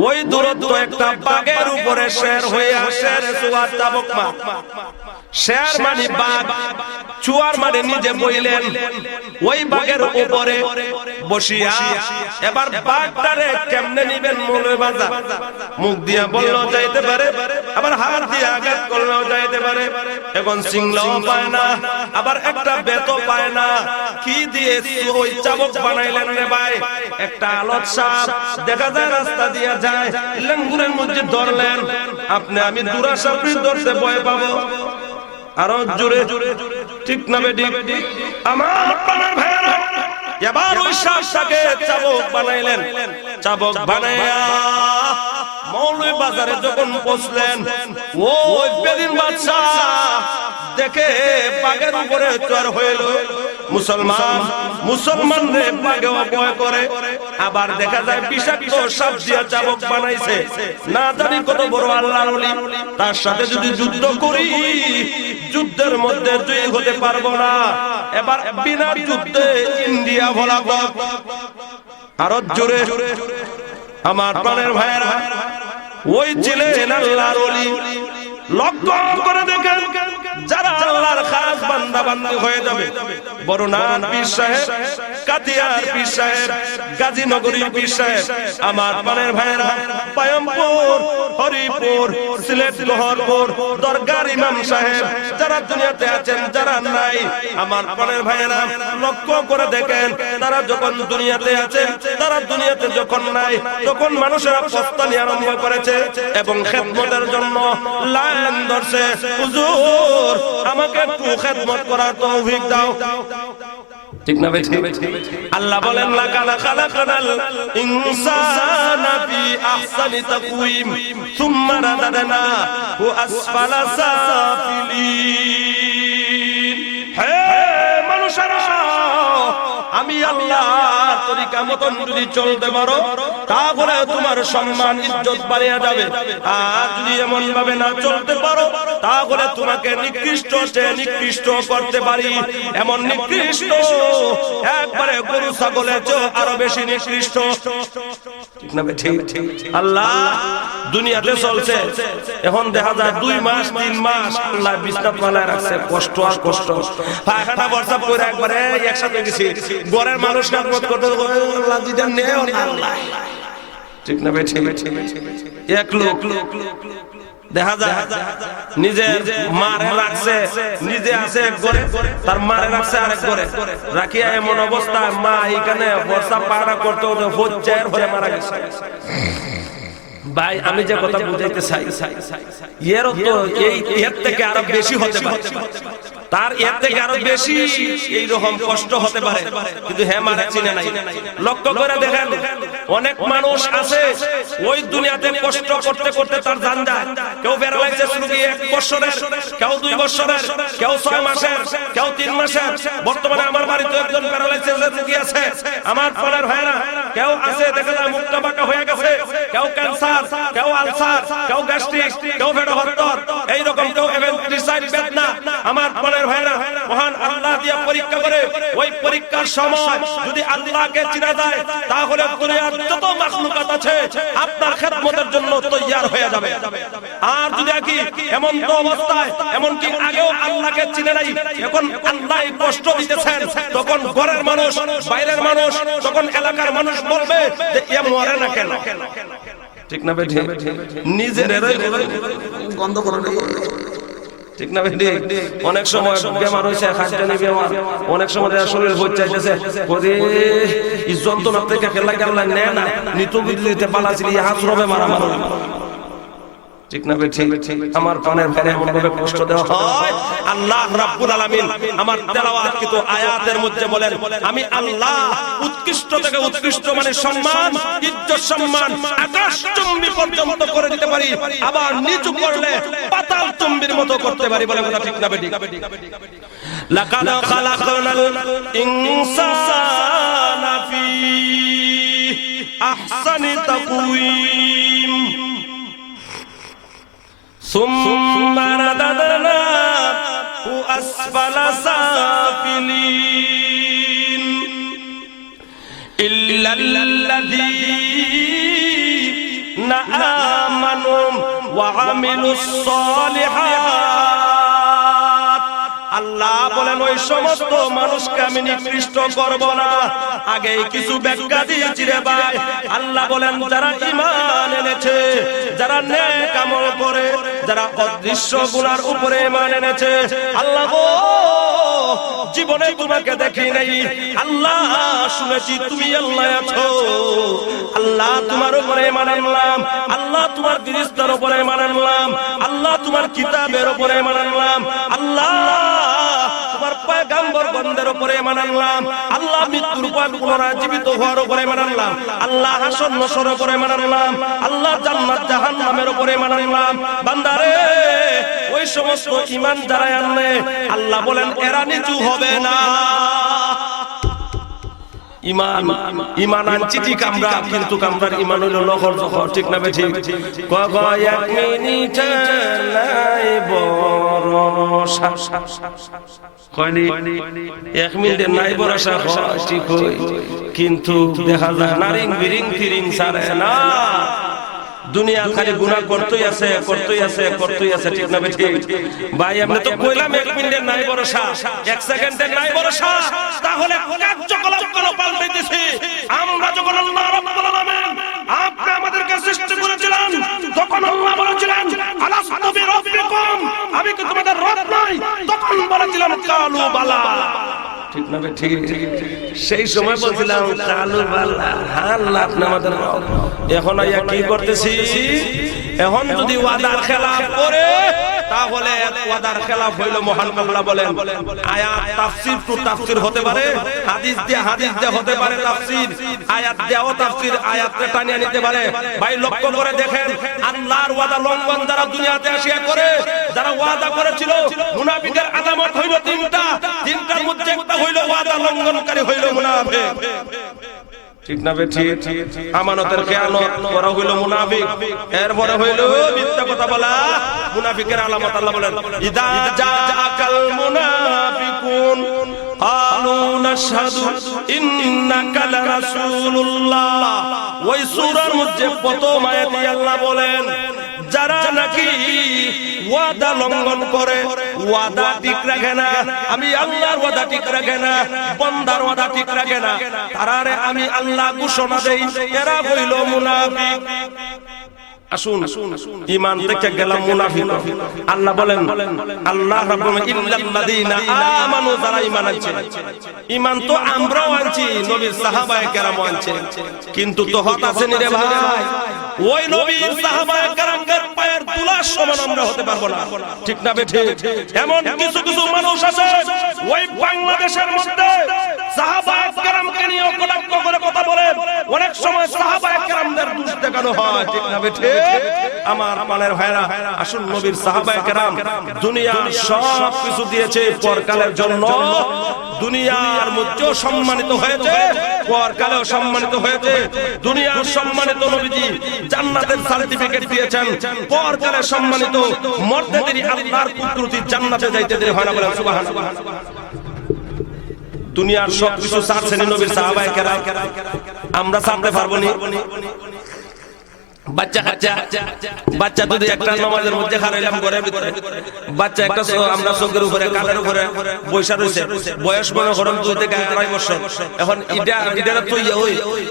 ওই দূরত্ব একটা বাগের উপরে শের হয়ে শের সুয়ার তাবকমা। শের মানে বাঘ, চুয়ার মানে নিজে বইলেন। ওই বাঘের উপরে বসিয়া এবার বাঘটারে কেমনে নিবেন মৌলভীবাজার? মুখ দিয়া বললেও যাইতে পারে, আবার হাত দিয়ে আঘাত করলেও যাইতে পারে। এখন সিংলাও পায় না, আবার একটা বেতও পায় না। কি দিয়ে ওই চাবক বানাইলেন রে ভাই? একটা আলোক সাপ দেখা যায় রাস্তা দিয়া যায়, লেঙ্গুরের মধ্যে ধরলেন। আপনি আমি দুরা সাপড়ি ধরতে ভয় পাবো, আরো জোরে, ঠিক না বেটি? আমার প্রাণের ভাইয়েরা, এবার ওই সাপটাকে চাবক বানাইলেন। চাবক বানাইয়া মৌলভীবাজারে যখন পৌঁছলেন, ওই বেদিন বাদশা দেখে বাঘের উপরে চড় হইল। মুসলমান রে বাঘেও ভয় করে। আবার দেখা যায় বিষাক্ত সাপ দিয়ে চাবক বানাইছে। না জানি কত বড় আল্লাহর ওলি, তার সাথে যদি যুদ্ধ করি, যুদ্ধের মধ্যে জয়ী হতে পারবো না। এবার বিনা যুদ্ধে ইন্ডিয়া ভোলা গপ, আরো জোরে। আমার প্রাণের ভাইয়েরা, ওই ছিলেন আল্লাহর ওলি। লক্ষ্য করে দেখেন, যারা আল্লাহর খাস বান্দা বান্দি হয়ে যাবে, বড় নাত পীর সাহেব, কাতিয়ার পীর সাহেব, গাজীনগরীর পীর সাহেব, আমার প্রাণের ভাইয়েরা, পায়মপুর, হরিপুর, সিলেট লোহরপুর দরগার ইমাম সাহেব, যারা দুনিয়াতে আছেন, যারা নাই, আমার প্রাণের ভাইয়েরা লক্ষ্য করে দেখেন, তারা যখন দুনিয়াতে আছেন, তারা দুনিয়াতে যখন নাই, তখন মানুষেরা প্রস্থানি আরম্ভ করেছে এবং খেদমতের জন্য লাইন ধরছে। হুজুর, আমাকে একটু খেদমত করার তৌফিক দাও, ঠিক না বেটি? আল্লাহ বলেন, লাকাদ খালাকনাল ইনসানা ফি আহসানি তাকওয়িম সুম্মা রাদাদনাহু আসফালা সাফিলিন। হে মানুষেরা, আমি আল্লাহর তরিকা মতন যদি চলতে পারো, তাহলে তোমার সম্মান ইজ্জত বাড়িয়া যাবে। আর যদি এমন ভাবে না চলতে পারো, তাহলে তোমাকে নিকৃষ্ট করতে পারি। এমন নিকৃষ্ট, একবারে গরু ছাগলের চেয়ে আরো বেশি নিকৃষ্ট, ঠিক না বেটি? আল্লাহ দুনিয়াতে চলছে, এখন দেখা যায় 2 মাস 3 মাস আল্লাহ বিছনাত মালায় রাখছে। কষ্ট আর কষ্ট, পায়খানা বর্ষা করে একবারে একসাথে গেছি। ঘরের মানুষ কাজ করতে আল্লাহ দিতে নেও না, আল্লাহ, ঠিক না বেটি? এক লোক দেখা যায় নিজের মারে রাখছে, নিজে আছে এক ঘরে, তার মারে রাখছে আরেক ঘরে, রাখিয়া এমন অবস্থায় মা এখানে বর্ষা পাড়া করতে হচ্ছে হয়ে মারা গেছে। ভাই আমি যে কথা বুঝাইতে চাই, এর তো এর থেকে আরো বেশি হতে পারে, তার এর থেকে আরো বেশি এইরকম কষ্ট হতে পারে, কিন্তু হে মারা চিনে নাই। লক্ষ্য করে দেখেন, অনেক মানুষ আছে ওই দুনিয়াতে কষ্ট করতে করতে তার জান যায়। কেউ প্যারালাইসিস রোগী 1 বছরের, কেউ 2 বছরের, কেউ 6 মাসের, কেউ 3 মাসের। বর্তমানে আমার বাড়িতে একজন প্যারালাইসিস রোগী আছে, আমার ফলের হয় না। কেউ আছে দেখা যায় মুখটা বাঁকা হয়ে গেছে, কেউ ক্যান্সার, কেউ আলসার, কেউ গ্যাস্ট্রিক, কেউ পেটহত্তর, এইরকম কেউ অ্যাপেন্ডিসাইট বেদনা। আমার ফলের হয় না, মহান আল্লাহ দিয়ে পরীক্ষা করে, ওই পরীক্ষার সময় যদি আল্লাহকে চিনা যায়, তাহলে দুনিয়ার যত মাখলুকাত আছে আপনার খেদমতের জন্য তৈয়ার হয়ে যাবে। আর যদি কি এমন তো অবস্থায়, এমন কি আগেও আল্লাহকে চিনে নাই, এখন আল্লাহ কষ্ট দিতেছেন, তখন ঘরের মানুষ, বাইরের মানুষ, তখন এলাকার মানুষ বলবে যে এ মরে না কেন? ঠিক না বেঠি? নিজের গন্ধ করে ঠিক না বেঠি? অনেক সময় বেমার হয়েছে, খাদ্যানি বেমার, অনেক সময় শরীর হচ্ছে এই যন্ত্রণা থেকে খেলা খেলা নেয় না, নিত বিদ্যুতে পালাছিল হাসরবে মারা মারা। ঠিক না বেঠি? আমার প্রাণের ভাইরে এমন ভাবে কষ্ট দেওয়া হয়। আল্লাহ রাব্বুল আলামিন আমার তেলাওয়াতকৃত আয়াতের মধ্যে বলেন, আমি আল্লাহ উৎকৃষ্ট থেকে উৎকৃষ্ট মানে সম্মান, ইজ্জত সম্মান আকাশচুম্বী পর্যন্ত করে দিতে পারি, আবার নিচু করলে পাতাল চুম্বির মতো করতে পারি। বলে কথা ঠিক না বেঠি? লাকাদ খালাকনাল ইনসানা ফি আহসানি তাকওয়িম ثم رددناه أسفل سافلين إلا الذين آمنوا وعملوا الصالحات। আল্লাহ বলেন ওই সমস্ত মানুষকে আমি নিকৃষ্ট করব না। আগে কিছু ব্যাখ্যা দিয়েছি রে ভাই। আল্লাহ বলেন যারা ঈমান এনেছে, যারা নেক আমল করে, যারা অদৃশ্য গুনার উপরে ঈমান এনেছে। আল্লাহ গো জীবনে তোমাকে দেখি নাই, আল্লাহ শুনেছি তুমি আল্লাহ আছো। আল্লাহ তোমার উপরে ঈমান আনলাম, আল্লাহ তোমার ফেরেশতার উপরে ঈমান আনলাম, আল্লাহ তোমার কিতাবের উপরে ঈমান আনলাম, আল্লাহ তোমার পয়গম্বর গণদের উপরে ঈমান আনলাম, আল্লাহ মৃত্যুর পর পুনরায় জীবিত হওয়ার উপরে ঈমান আনলাম, আল্লাহ হাসর নসরের উপরে ঈমান আনলাম, আল্লাহ জান্নাত জাহান্নামের উপরে ঈমান আনলাম। বান্দারে ওই সমস্ত ঈমান যারা আনলে আল্লাহ বলেন এরা নিচু হবে না। ঈমান আনছি ঠিক আমরা, কিন্তু আমরার ঈমান হইল লহর জহর। ঠিক না বেঠি? এক মিনিট নাই ভরসা, কয়নি 1 মিনিটে নাই ভরসা ঠিক হই, কিন্তু দেখা যায় নারিং বিরিং তিরিং সারে না। দুনিয়া খালি গুনাহ করতেই আছে, করতেই আছে, করতেই আছে। ঠিক না বেঠি? ভাই আমরা তো কইলাম 1 মিনিটের নাই ভরসা, 1 সেকেন্ডের নাই ভরসা, তাহলে কার্যকলাপ পাল্টাইতেছি। আমরা যখন আল্লাহ রাব্বুল আলামিন আপনি আমাদেরকে সৃষ্টি করেছিলেন, তখন আল্লাহ বলেছিলেন আলাস্তু বিরাব্বিকুম, আমি কি তোমাদের রব নই? তখন বলেছিলাম কালু বালা। ঠিক না বেঠি? সেই সময় বলছিলাম কালু বালা, আল্লাহ আপনি আমাদের রব। এখন আইয়া কি করতেছি? এখন যদি ওয়াদার খেলাফ করে, তাহলে ওয়াদার খেলাফ হইল। মহান আল্লাহ বলেন আয়াত তাফসীর টু তাফসীর হতে পারে, হাদিস দিয়ে হতে পারে তাফসীর, আয়াত দিয়েও তাফসীর, আয়াতটা টানিয়ে নিতে পারে। ভাই লক্ষ্য করে দেখেন, আল্লাহর ওয়াদা লঙ্ঘন যারা দুনিয়াতে আসিয়া করে, যারা ওয়াদা করেছিল, মুনাফিকের আলামত হইল 3টা, 3টার মধ্যে একটা হইল ওয়াদা লঙ্ঘনকারী হইল মুনাফিক। ঠিক না বেঠি? আমানতের খেয়ানত করা হইল মুনাফিক, এরপরে হইল মিথ্যা কথা বলা। মুনাফিকের আলামত আল্লাহ বলেন ইদা জাআকাল মুনাফিকুন ক্বালু নাশহাদু ইন্নাকা লারাসূলুল্লাহ। ওই সূরার মধ্যে প্রথম আয়াতে আল্লাহ বলেন যারা নাকি ওয়াদা লঙ্ঘন করে, ওয়াদা ঠিক রাখে না, আমি আল্লাহর ওয়াদা ঠিক রাখে না, বান্দার ওয়াদা ঠিক রাখে না, তারারে আমি আল্লাহ ঘোষণা দেই এরা হইল মুনাফিক। আসুন ঈমান থেকে গেলাম মুনাফিক। আল্লাহ বলেন, আল্লাহ রাব্বুল ইল্লাল্লাযীনা আমানু, যারা ঈমান আনছে। ঈমান তো আমরাও আনছি, নবীর সাহাবায়ে কেরাম আনছে, কিন্তু তোহত আছে নি রে ভাই? ওই নবীর সাহাবায়ে কেরামদের পায়ের ধুলার সমান আমরা হতে পারবো না, ঠিক না বেঠে? এমন কিছু কিছু মানুষ আছে ওই বাংলাদেশের মধ্যে সাহাবায়ে কেরামকে নিয়ে কটাক্ষ করে কথা বলে, অনেক সময় সাহাবায়ে কেরামদের দোষ দেখানো হয়, ঠিক না বেঠে? আমার প্রাণের ভাইরা, আসুন নবীর সাহাবায়ে কেরাম দুনিয়ার সব কিছু দিয়েছে পরকালের জন্য। দুনিয়ার মধ্যেও সম্মানিত হয়েছে, পরকালেও সম্মানিত হয়েছে। দুনিয়ার সম্মানিত নবীজি জান্নাতের সার্টিফিকেট দিয়েছেন, পরকালে সম্মানিত মর্যাদার আল্লাহর কুদরতি জান্নাতে যাইতে দেরি হয় না, বলেন সুবহানাল্লাহ। দুনিয়ার সব কিছু ছাড়ছেন নবীর সাহাবায়ে কেরাম, আমরা ছাড়তে পারবো না? বাচ্চা যদি একটা নামাজের মধ্যে হারাইলাম ঘরের ভিতরে, বাচ্চা একটা আমরা চোখের উপরে কানের উপরে বৈশা রয়েছে, বয়স মনে করেন 2 থেকে 2.5 বছর। এখন এটা তো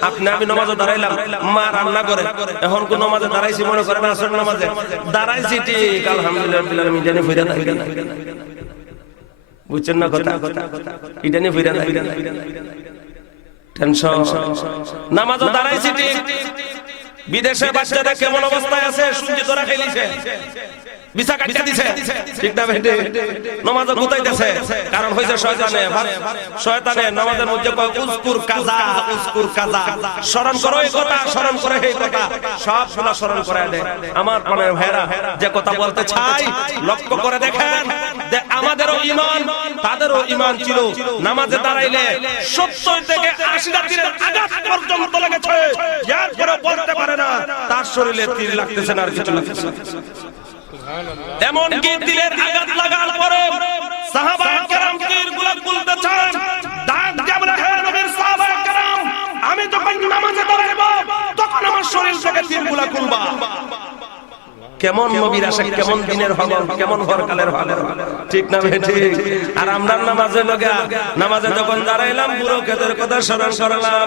আপনি আমি নামাজে দাঁড়াইলাম, মা রান্না করে, এখন কোন নামাজে দাঁড়াইছি মনে করেন আসর নামাজে দাঁড়াইছি, ঠিক আলহামদুলিল্লাহ মিজানে ফিরে না, বুঝছেন না কথা? এটা নিয়ে ফিরে না, টেনশন। নামাজে দাঁড়াইছি ঠিক, বিদেশে বাচ্চারা কেমন অবস্থায় আছে শুনছি, তোরা খেলিছে বিছা কাটিয়ে দিছে, ঠিক না বেটে? নামাজে গুতাইতেছে, কারণ হইছে শয়তানে নামাজের মধ্যে কয় উজকুর কাজা, উজকুর কাজা, স্মরণ করো এই কথা, স্মরণ করে এই কথা, সবগুলা স্মরণ করে দেয়। আমার প্রাণের ভাইরা, যে কথা বলতে চাই লক্ষ্য করে দেখেন, যে আমাদেরও ঈমান তাদেরও ঈমান ছিল। নামাজে দাঁড়াইলে 70 থেকে 80টা তীরের আঘাত পর্যন্ত লেগেছে, যার পরে বলতে পারে না তার শরীরে তীর লাগতেছে না, আর কিছু লাগতেছে। এমন কি তীরের আঘাত লাগার পরে সাহাবায়ে কেরাম তীরগুলো খুলতেছেন, ডাক দিয়ে বলে, হে নবীর সাহাবায়ে কেরাম, আমি যখন নামাজে দাঁড়াইব তখন আমার শরীর থেকে তীরগুলো খুলবা। কেমন নবীর আশা, কেমন দিনের হগল, কেমন ঘরকালের হগল, ঠিক না ঠিক? আর আমরা নামাজে লগা, নামাজে যখন দাঁড়াইলাম বুড়ো ক্ষেতের কথা স্মরণ করলাম,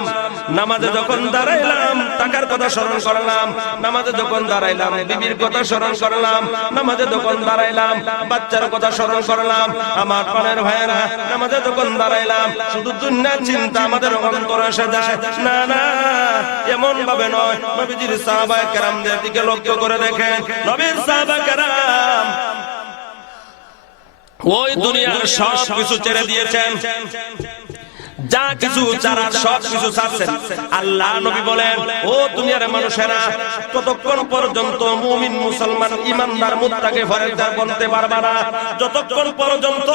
নামাজে যখন দাঁড়াইলাম টাকার কথা স্মরণ করলাম, নামাজে যখন দাঁড়াইলাম বিবির কথা স্মরণ করলাম, নামাজে যখন দাঁড়াইলাম বাচ্চার কথা স্মরণ করলাম। আমার প্রাণের ভাইয়েরা, নামাজে যখন দাঁড়াইলাম শুধু দুনিয়ার চিন্তা আমাদের অন্তরে এসে যায় না, না, এমন ভাবে নয়। নবীজির সাহাবায়ে কেরামদের দিকে লক্ষ্য করে দেখেন, নবীর সাহাবায়ে কেরাম ওই দুনিয়ার সব কিছু ছেড়ে দিয়েছেন, যা কিছু যারা সব কিছু ছাড়ছেন। আল্লাহ নবী বলেন, ও দুনিয়ার মানুষেরা, ততক্ষণ পর্যন্ত মুমিন মুসলমান ইমানদার মুত্তাকি ফরেজদার বনতে পারবে না যতক্ষণ পর্যন্ত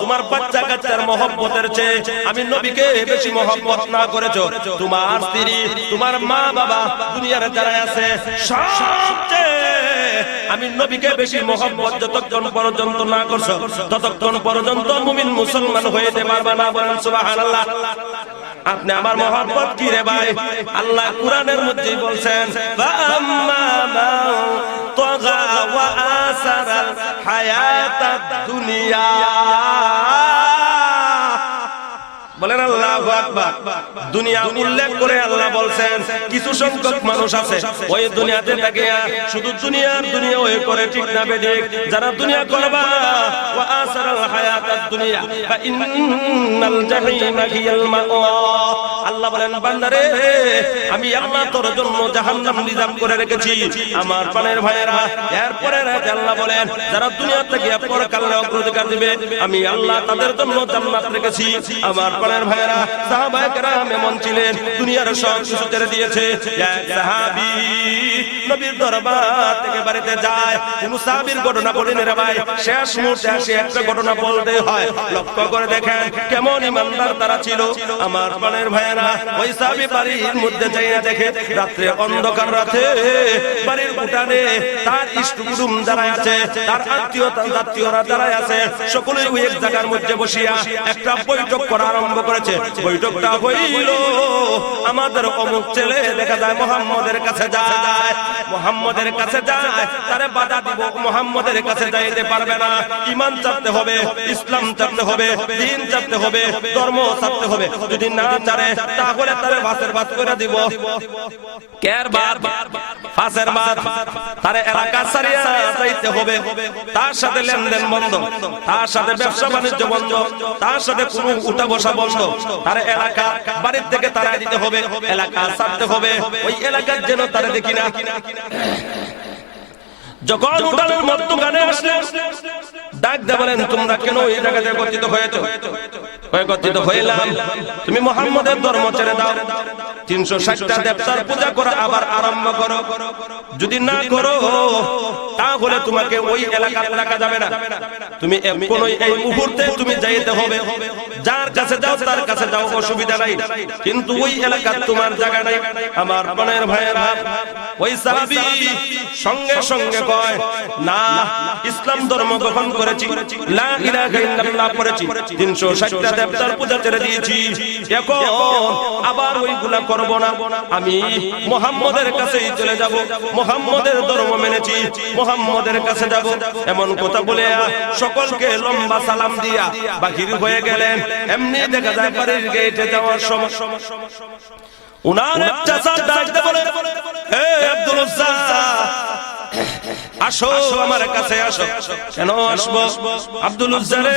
তোমার বাচ্চা কাচ্চার মহব্বতের চেয়ে আমি নবীকে বেশি মহব্বত না করেছো। তোমার স্ত্রী, তোমার মা বাবা, দুনিয়ার যারা আছে সবচেয়ে আমি নবীকে বেশি মহব্বত যতক্ষণ পর্যন্ত না করছো ততক্ষণ পর্যন্ত মুমিন মুসলমান হইতে পারবে না, বলেন সুবহানাল্লাহ। আপনি আমার মহব্বত কি রে ভাই? আল্লাহ কুরআনের মধ্যেই বলছেন, ফাম্মা মান তাগা ওয়া আসারাল হায়াতাদ দুনিয়া, বলেন আল্লাহু আকবার। দুনিয়া উল্লেখ করে আল্লাহ বলছেন, কিছু সংখ্যক মানুষ আছে ওই দুনিয়াতে থাকে শুধু দুনিয়ার দুনিয়া ওই করে, ঠিক না বেঠিক? যারা দুনিয়া করবা ওয়া আসারাল হায়াতাদ দুনিয়া ফা ইন্নাল জাহিমা হিয়াল মাওয়া, আল্লাহ বলেন, বান্দারে আমি আল্লাহ তোর জন্য জাহান্নাম রিজার্ভ করে রেখেছি। আমার প্রাণের ভাইয়েরা, এরপরে আল্লাহ বলেন, যারা দুনিয়া থেকে পরকালে অগ্রাধিকার দিবে আমি আল্লাহ তাদের জন্য জান্নাত রেখেছি। আমার প্রাণের ভাইয়েরা, সাহাবায়ে কেরাম এমন ছিলেন, দুনিয়ার সব কিছু ছেড়ে দিয়েছে। এক সাহাবী নবীর দরবার থেকে বাড়িতে যায়, কোন সাহাবীর ঘটনা বলি না রে ভাই, শেষ মুহূর্তে আসে একটা ঘটনা বলতে হয়। লক্ষ্য করে দেখেন কেমন ইমানদার তারা ছিল। আমার প্রাণের ভাইয়েরা, ওই সাহাবী বাড়ির মধ্যে যাইয়া দেখে রাত্রে অন্ধকার রাতে বাড়ির উঠানে তার ইষ্টকুটুম যারা আছে, তার আত্মীয়রা যারা আছে, সকলেই ওই এক জায়গার মধ্যে বসিয়া একটা বৈঠক করা আরম্ভ করেছে। বৈঠকটা হইল, আমাদের অমুক ছেলে দেখা যায় মুহাম্মদের কাছে যায়, মুহাম্মদের কাছে যায় তারে বাধা দিব, মুহাম্মদের কাছে যাইতে পারবে না। ঈমান চাপতে হবে, ইসলাম চাপতে হবে, দ্বীন চাপতে হবে, ধর্ম চাপতে হবে। যদি না চারে তাহলে তারে ফাঁসের বাদ করে দিব। কের বার ফাঁসের বাদ, তারে এলাকা ছাড়িয়া যাইতে হবে। তার সাথে লেনদেন বন্ধ, তার সাথে ব্যবসা বাণিজ্য বন্ধ, তার সাথে কোনো উঠা বসা বন্ধ। তার এলাকা বাড়ির থেকে তারা দিতে হবে, এলাকা ছাড়তে হবে। ওই এলাকার যেন তারা দেখি না। যখন উঠানের মধ্যখানে আসলে ডাক দিয়ে বলেন, তোমরা কেন এই জায়গাতে একত্রিত হয়েছো? একত্রিত হইলাম, তুমি মুহাম্মদের ধর্ম ছেড়ে দাও, 360টা দেবতার পূজা করা আবার আরম্ভ করো। যদি না করো তাহলে তোমাকে ওই এলাকা রাখা যাবে না। তুমি কোন এই মুহূর্তে তুমি যাইতে হবে, যার কাছে যাও তার কাছে যাও, অসুবিধা নাই, কিন্তু ওই এলাকা তোমার জায়গা নাই। আমার বোনের ভাইয়েরা, ওই সাহাবী সঙ্গে সঙ্গে কয়, না, ইসলাম ধর্ম গ্রহণ করেছি, লা ইলাহা ইল্লাল্লাহ পড়েছি, 360টা দেবতার পূজা ছেড়ে দিয়েছি, এখন আবার ওইগুলা করব না। আমি মুহাম্মদের কাছেই চলে যাব, মুহাম্মদের ধর্ম মেনেছি, মুহাম্মদের কাছে যাব। এমন কথা বলে সকলকে লম্বা সালাম দিয়া বাহির হয়ে গেলেন। এমনি দেখা যায় বাড়ির গেটে যাওয়ার সময় উনার চাচা ডাকতে বলে, হে আব্দুল উজ্জা, আসো আমার কাছে আসো। কেন আসবো? আব্দুল উজ্জা রে,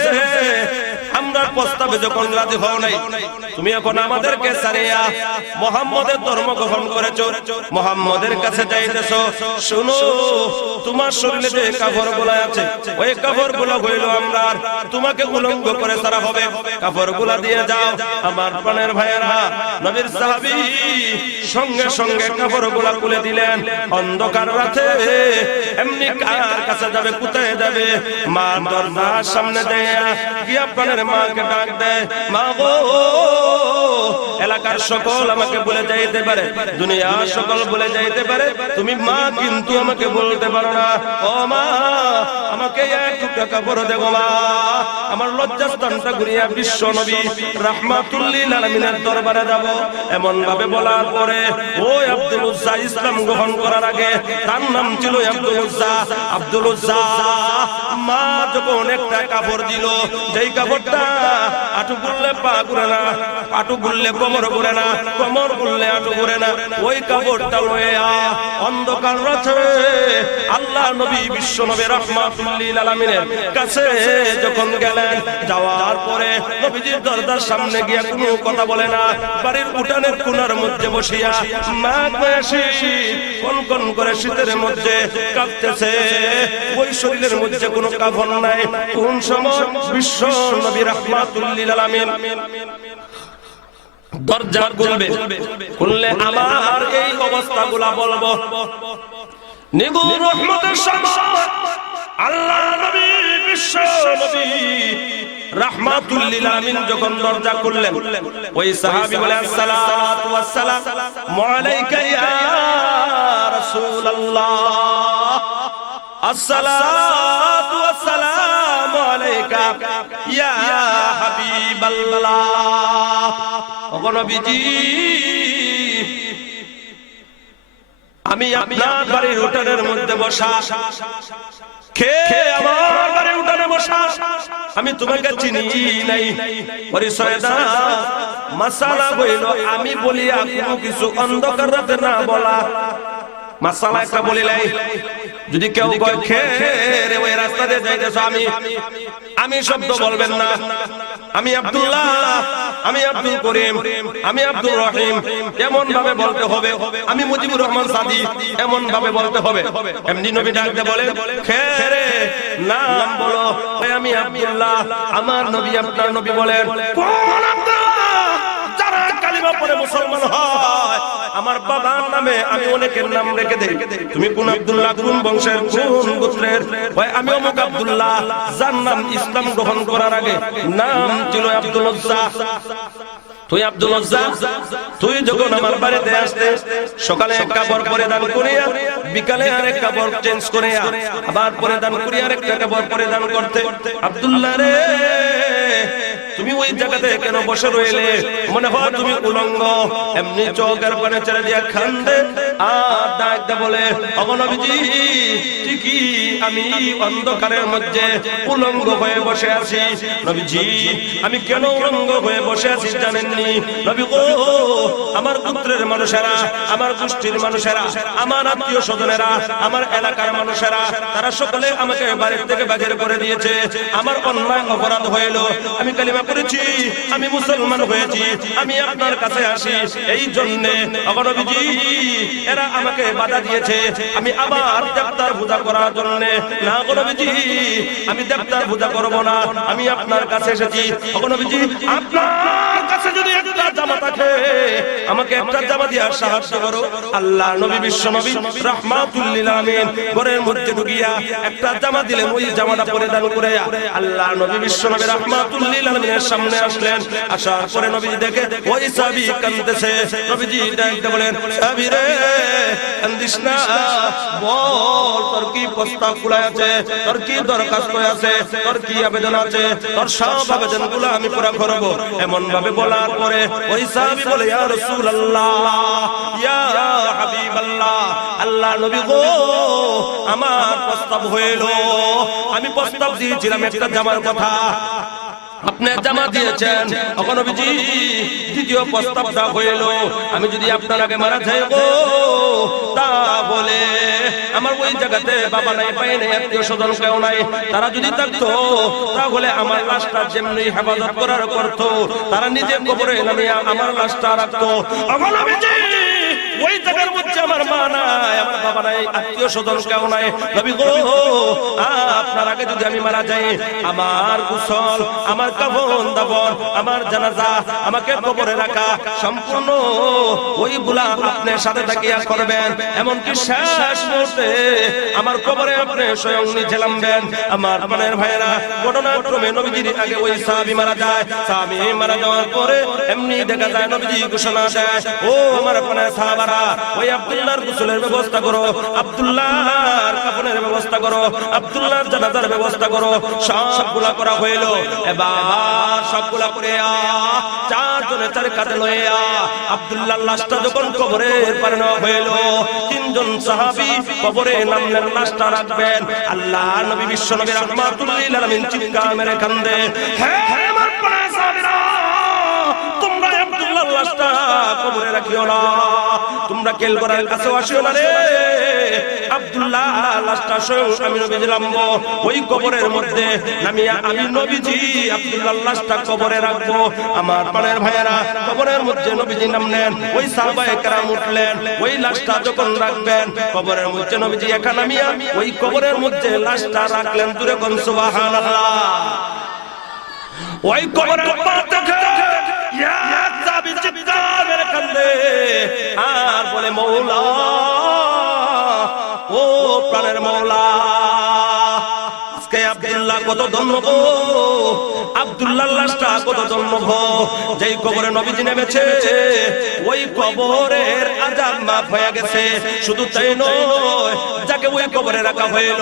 আমরা প্রস্তাবে যখন রাজি হও নাই, তুমি এখন আমাদেরকে ছাড়িয়া মুহাম্মদের ধর্ম গ্রহণ করেছো, মুহাম্মদের কাছে যাইতেছো। শুনো, তোমার শরীরে যে কাপড়গুলা আছে, ওই কাপড়গুলা হইল আমরা তোমাকে উলঙ্গ করে ছাড়া হবে, কাপড়গুলা দিয়ে যাও। আমার প্রাণের ভাইয়েরা, নবীর সাহাবী সঙ্গে সঙ্গে কাপড়গুলা খুলে দিলেন। অন্ধকার রাতে এমনি কার কাছে যাবে, কোথায় যাবে? মা দরজার সামনে দেয়া গিয়া প্রাণের মাকে ডাক দেয়, মা গো, এলাকার সকল আমাকে বলে যাইতে পারে, দুনিয়ার সকল বলে যাইতে পারে, তুমি মা কিন্তু আমাকে বলতে পারো না। ও মা, আমাকে একটু টাকা বড় দেবো মা। আমার লজ্জাস্থানটা ঘুরিয়া বিশ্ব নবী রাহমাতুল লিল আলামিনের দরবারে যাব। এমন ভাবে বলার পরে ওই আব্দুল উজ্জা ইসলাম গ্রহণ করার আগে তার নাম ছিল আব্দুল উজ্জা। আব্দুল উজ্জা মা যখন একটা কাপড় দিল, যেই কাপড়টা আঁটু গুললে পা ঘুরে না, আঁটু গুললে কোমর ঘুরে না, কোমর গুললে আঁটু ঘুরে না, ওই কাপড়টা লইয়া অন্ধকার রাতে আল্লাহ নবী বিশ্ব নবী রাহমাতুল লিল আলামিনের কাছে যখন গেলেন, যাওয়ার পরে নবীজির দরজার সামনে গিয়া কোনো কথা বলে না, বাড়ির উঠানের কোণার মধ্যে বসিয়া মা কয়েছি কোন কোন করে শীতের মধ্যে কাঁপতেছে, ওই শরীরের মধ্যে কোনো কাফন নাই। কোন সময় বিশ্ব নবী রাহমাতুল লিল আলামিন দরজা খুলবে, খুললে আমার এই অবস্থাগুলা বলবো। নিগুর রহমতের সময় আল্লাহ নবী বিশ্ব নবী রাহমাতুল লিল আলামিন যখন দরজা খুললেন, ওই সাহাবী বলে, আসসালাতু ওয়াসসালামু আলাইকা ইয়া রাসূলুল্লাহ, আসসালাতু ওয়াসসালামু আলাইকা ইয়া হাবিবাল্লাহ। ওগো নবীজি, আমি আপনার বাড়ির উঠানের মধ্যে বসা, খেয়ে আমার বাড়ির উঠানে বসা, আমি তোমাকে চিনি নাই, পরিচয় দাও। মাসালা হইল আমি বলিয়া কোনো কিছু অন্ধকার রাতে না বলা, মাসালা একটা বলিলাই। যদি কেউ কয় খেয়ে ওই রাস্তা দিয়ে যাইতেছ, আমি শব্দ বলবেন না, আমি আব্দুল্লাহ, আমি আব্দুল করিম, আমি আব্দুর রহিম, এমন ভাবে বলতে হবে। আমি মুজিবুর রহমান সাদি, এমন ভাবে বলতে হবে। এমনি নবী ডাকতে বলে, খেরে নাম বলো, আমি আব্দুল্লাহ। আমার নবী আপনার নবী বলেন, কোন আব্দুল্লাহ? যারা কালিমা পড়ে মুসলমান হয়, আমার বাবার নামে আমি অনেকের নাম রেখে দেই। তুমি কোন আব্দুল্লাহ, কোন বংশের, কোন গোত্রের? ভাই আমি অমুক আব্দুল্লাহ, যার নাম ইসলাম গ্রহণ করার আগে নাম ছিল আব্দুল উজ্জা। তুই আব্দুল উজ্জা, তুই যখন আমার বাড়িতে আসতে সকালে এক কাপড় পরিধান করিয়া, বিকালে আরেক কাপড় চেঞ্জ করিয়া, আবার পরিধান করিয়া আরেকটা কাপড় পরিধান করতে, আব্দুল্লাহ রে, তুমি ওই জায়গাতে কেন বসে রইলে? মনে হয় তুমি উলঙ্গ। এমনি চোখের পানে ছেড়ে দিয়া খান্দে আর ডাকতে বলে, ওগো নবীজি ঠিকই আমি অন্ধকারের মধ্যে উলঙ্গ হয়ে বসে আছি। নবীজি আমি কেন উলঙ্গ হয়ে বসে আছি জানেননি? নবী গো, আমার গোত্রের মানুষেরা, আমার গোষ্ঠীর মানুষেরা, আমার আত্মীয় স্বজনেরা, আমার এলাকার মানুষেরা, তারা সকলে আমাকে বাড়ির থেকে বাগের করে দিয়েছে। আমার অন্যায় অপরাধ হইল, আমি কালিমা করেছি, আমি মুসলমান হয়েছি, আমি আপনার কাছে আসি। এই জন্য ওগো নবীজি এরা আমাকে বাধা দিয়েছে, আমি আবার দেবতার পূজা করার জন্য। না গো নবীজি, আমি দেবতার পূজা করব না, আমি আপনার কাছে এসেছি। ওগো নবীজি আপনার কাছে যদি একটা জামা থাকে আমাকে একটা জামা দিয়ে সাহায্য করো। আল্লাহ নবী বিশ্ব নবী রাহমাতুল লিল আলামিন ঘরের মধ্যে ঢুকিয়া একটা জামা দিলেন, ওই জামাটা পরিধান করে আল্লাহ নবী বিশ্ব নবী রাহমাতুল লিল আলামিনের সামনে আসলেন। আসার পরে নবীজি দেখে ওই সাহাবী কাঁদতেছে। নবীজি ডাকতে বলেন, সাহাবী রে কান্দিস না, বল তোর কি প্রস্তাব কুলায় আছে, তোর কি দরখাস্ত আছে, তোর কি আবেদন আছে, তোর সব আবেদনগুলো আমি পুরা করব। এমন ভাবে বলার পরে ওই সাহাবী বলে, ইয়া রাসূলুল্লাহ, ইয়া হাবিবাল্লাহ, আল্লাহ নবী গো আমার প্রস্তাব হইল, আমি প্রস্তাব দিয়েছিলাম একটা জামার কথা, আপনি জামা দিয়েছেন। ওগো নবীজি দ্বিতীয় প্রস্তাবটা হইল, আমি যদি আপনার আগে মারা যাই গো, তাহলে আমার ওই জায়গাতে বাবা নাই, ভাই নাই, আত্মীয় স্বজন কেউ নাই, তারা যদি থাকতো তাহলে আমার লাশটা যেমনি হেফাজত করার করতো, তারা নিজে কবরে নামিয়ে আমার লাশটা রাখতো। ওগো নবীজি ওই জায়গার মধ্যে আমার মা নাই, আমার বাবা নাই, আত্মীয় স্বজন কেউ নাই। নবী গো আপনার আগে যদি আমি মারা যাই, আমার গোসল, আমার কাফন দাফন, আমার জানাজা, আমাকে কবরে রাখা সম্পূর্ণ ওইগুলা আপনার সাথে থাকিয়া করবেন। এমনকি শেষ মুহূর্তে আমার কবরে আপনি স্বয়ং নিজে নামবেন। আমার প্রাণের ভাইয়েরা, ঘটনাক্রমে নবীজির আগে ওই সাহাবী মারা যায়। সাহাবী মারা যাওয়ার পরে এমনি দেখা যায় নবীজি ঘোষণা দেয়, ও আমার প্রাণের সাহাবারা, ওই আব্দুল্লাহর গোসলের ব্যবস্থা করো, আব্দুল্লাহর কাফনের ব্যবস্থা করো, আব্দুল্লাহর জানাজার ব্যবস্থা করো। সবগুলা করা হইল। এবার সবগুলা করে চারজনে চার কাঁধে লইয়া আব্দুল্লাহর লাশটা যখন কবরের পারে নেওয়া হইল, তিনজন সাহাবী কবরে নামলেন, লাশটা রাখবেন। আল্লাহ নবী বিশ্ব নবী রাহমাতুল লিল আলামিন চিৎকার মেরে কান্দে, হে আমার প্রাণের সাহাবীরা, তোমরা আব্দুল্লাহর লাশটা কবরে রাখিও না, তোমরা কেল করার কাছে আসিও না রে। আব্দুল্লাহ লাশটা স্বয়ং আমি নবীজি নামবো, ওই কবরের মধ্যে নামিয়া আমি নবীজি আব্দুল্লাহ লাশটা কবরে রাখবো। আমার প্রাণের ভাইয়েরা, কবরের মধ্যে নবীজি নামলেন, ওই সাহাবায়ে কেরাম উঠলেন, ওই লাশটা যখন রাখবেন কবরের মধ্যে নবীজি একা নামিয়া ওই কবরের মধ্যে লাশটা রাখলেন। জোরে কোন সুবহানাল্লাহ। ওই কবরের পা থেকে ইয়া সাহাবী চিৎকার মেরে কান্দে আর বলে, মওলা, ও প্রাণের মওলা, আজকে আব্দুল্লাহ কত ধন্য গো, আব্দুল্লাহর লাশটা কত ধন্য গো। যেই কবরে নবীজি নেমেছে ওই কবরের আযাব মাফ হয়ে গেছে। শুধু তাই নয়, যাকে ওই কবরে রাখা হইল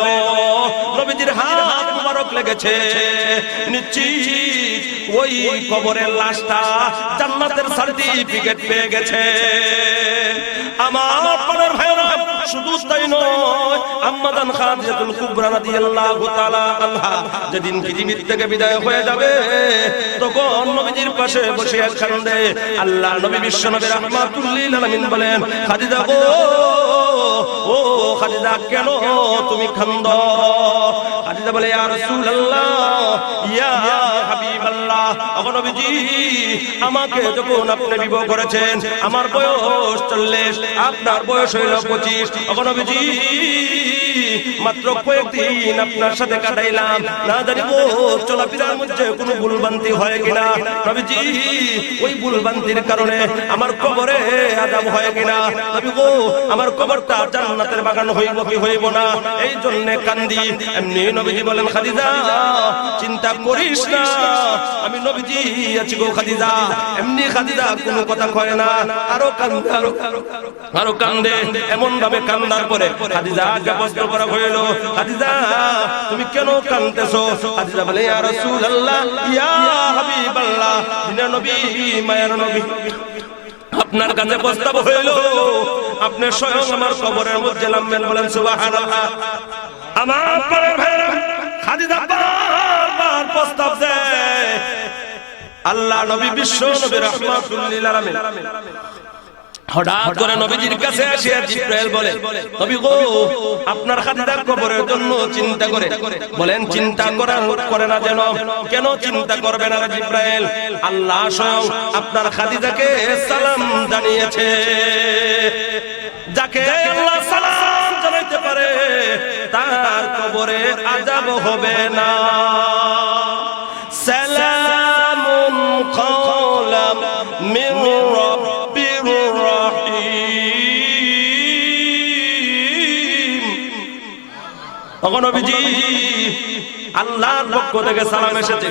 নবীজির হাত মুবারক লেগেছে, নিশ্চিত ওই কবরের লাশটা জান্নাতের সার্টিফিকেট পেয়ে গেছে। আমার প্রাণের ভাইরা, শুধু তাই নয়, আম্মা জান খাদিজাতুল কুবরা রাদিয়াল্লাহু তাআলা আনহা যেদিন পৃথিবী থেকে বিদায় হয়ে যাবে, তখন নবীজির পাশে বসে কান্দে। আল্লাহ নবী বিশ্ব নবী রাহমাতুল লিল আলামিন বলেন, খাদিজা গো, ও খাদিজা কেন তুমি কান্দো? খাদিজা বলে, ইয়া রাসূলুল্লাহ, ইয়া হাবিবাল্লাহ, ওগো নবীজি আমাকে যখন আপনি বিবাহ করেছেন আমার বয়স 40, আপনার বয়স হইল 25। ওগো নবীজি মাত্র কয়েকদিন আপনার সাথে কাটাইলাম, না জানি গো চলাফেরার মধ্যে কোনো ভুলভ্রান্তি হয় কিনা। নবীজি ওই ভুলভ্রান্তির কারণে আমার কবরে আযাব হয় কিনা। নবী গো আমার কবরটা জান্নাতের বাগান হইব কি হইব না, এই জন্য কান্দি। এমনি নবীজি বলেন, খাদিজা চিন্তা করিস না, আমি নবীজি আছি গো খাদিজা। এমনি খাদিজা কোনো কথা কয় না, আরো কান্দে, আরো কান্দে। এমন ভাবে কান্দার পরে খাদিজাকে প্রশ্ন করা হইল, খাদিজা তুমি কেন কাঁদতেছো? খাদিজা বলে, ইয়া রাসূলুল্লাহ, ইয়া হাবিবাল্লাহ, দিনের নবী, মায়ের নবী, আপনার কাছে প্রস্তাব হইল আপনি স্বয়ং আমার কবরের মধ্যে নামবেন, বলেন সুবহানাল্লাহ। আমার পরের ভাইরা খাদিজা বারবার প্রস্তাব দেয়। আল্লাহ নবী বিশ্ব নবী রাহমাতুল লিল আলামিন হঠাৎ করে নবীজির কাছে আসিয়া জিবরাইল বলে, নবী গো, আপনার খাদিজার কবরের জন্য চিন্তা করে। বলেন চিন্তা করে না যেন। কেন চিন্তা করবে না জিবরাইল? আল্লাহ স্বয়ং আপনার খাদিজাকে সালাম জানিয়েছে। যাকে আল্লাহ সালাম জানাইতে পারে তার কবরে আযাব হবে না। সালামুন কওলাম মির রাব্বির রাহিম। ওগো নবীজি, আল্লাহর পক্ষ থেকে সালাম এসেছে।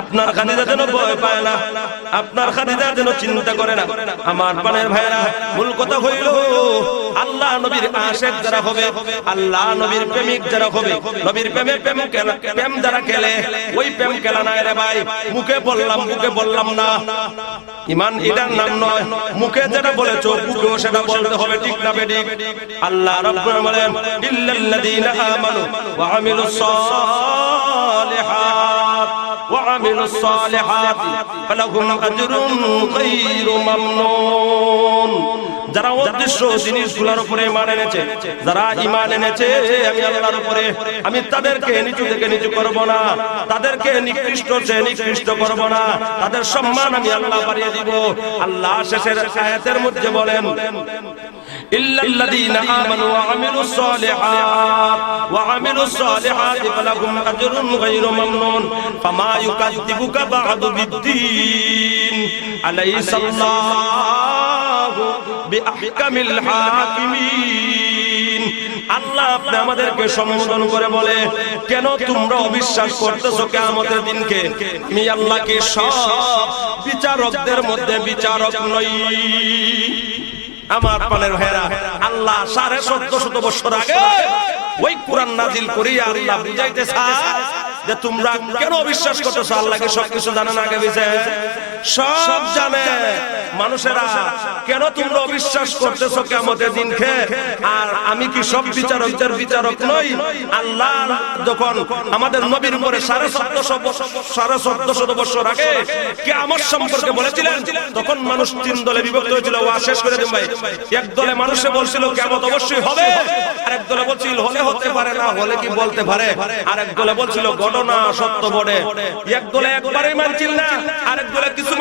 আপনার খাদিজা যেন ভয় পায় না, আপনার খাদিজা যেন চিন্তা করে না। আমার প্রাণের ভাইরা, মূল কথা হইল আল্লাহ নবীর আশিক যারা হবে, আল্লাহ নবীর প্রেমিক যারা হবে, নবীর প্রেমে প্রেম যারা খেলে, ওই প্রেম খেলা নাই রে ভাই। মুখে বললাম না, ঈমান এটার নাম নয়। মুখে যেটা বলেছো মুখেও সেটা বলতে হবে, ঠিক না বেঠিক? আল্লাহ রাব্বুল বলেন, ইল্লাল্লাযীনা আমানু ওয়া আমিলুস সালিহাতি ফালাহুম আজরুন গায়রু মামনুন। যারা উদ্দেশ্য জিনিসগুলোর উপরে ঈমান এনেছে, যারা ঈমান এনেছে আমি আল্লাহর উপরে, আমি তাদেরকে নিচু থেকে নিচু করব না, তাদেরকে নিকৃষ্ট চেয়ে নিকৃষ্ট করব না, তাদের সম্মান আমি আল্লাহ বাড়িয়ে দিব। আল্লাহ শেষের আয়াতের মধ্যে বলেন, ইল্লাল্লাযীনা আমানু ওয়া আমিলুস সালিহাতি ফালাহুম আজরুন গায়রু মামনুন ফামা ইউকাযযিবুকা বা'দু বিদ্দীন আলাইহিসসাল্লাহু বিআহকামিল হাকিমিন। আল্লাহ আপনি আমাদেরকে সম্বোধন করে বলে, কেন তোমরা অবিশ্বাস করতেছো কিয়ামতের দিনকে? আমি আল্লাহ কি সব বিচারকদের মধ্যে বিচারক নই? আমার প্রাণের ভাইরা, আল্লাহ 1450 বছর আগে ওই কোরআন নাজিল করিয়া আল্লাহ বুঝাইতে চায় যে তোমরা কেন অবিশ্বাস করতেছো? আল্লাহকে সবকিছু জানেন, আগে বিষয় সব জানে মানুষেরা। কেন তোমরা অবিশ্বাস করতেছো কিয়ামতের দিনকে? আর আমি কি সব বিচারকদের বিচারক নই? আল্লাহ যখন আমাদের নবীর উপরে 1450 বছর আগে কিয়ামত সম্পর্কে বলেছিলেন, তখন মানুষ 3 দলে বিভক্ত হয়েছিল। ওয়া শেষ করে দিন ভাই। এক দলে মানুষে বলছিল কিয়ামত অবশ্যই হবে, আরেক দলে বলছিল হলে হতে পারে, না হলে কি বলতে পারে, আরেক দলে বলছিল ঘটনা সত্য বটে। এক দলে একবারেই মানছিল না, আরেক দলে কিছু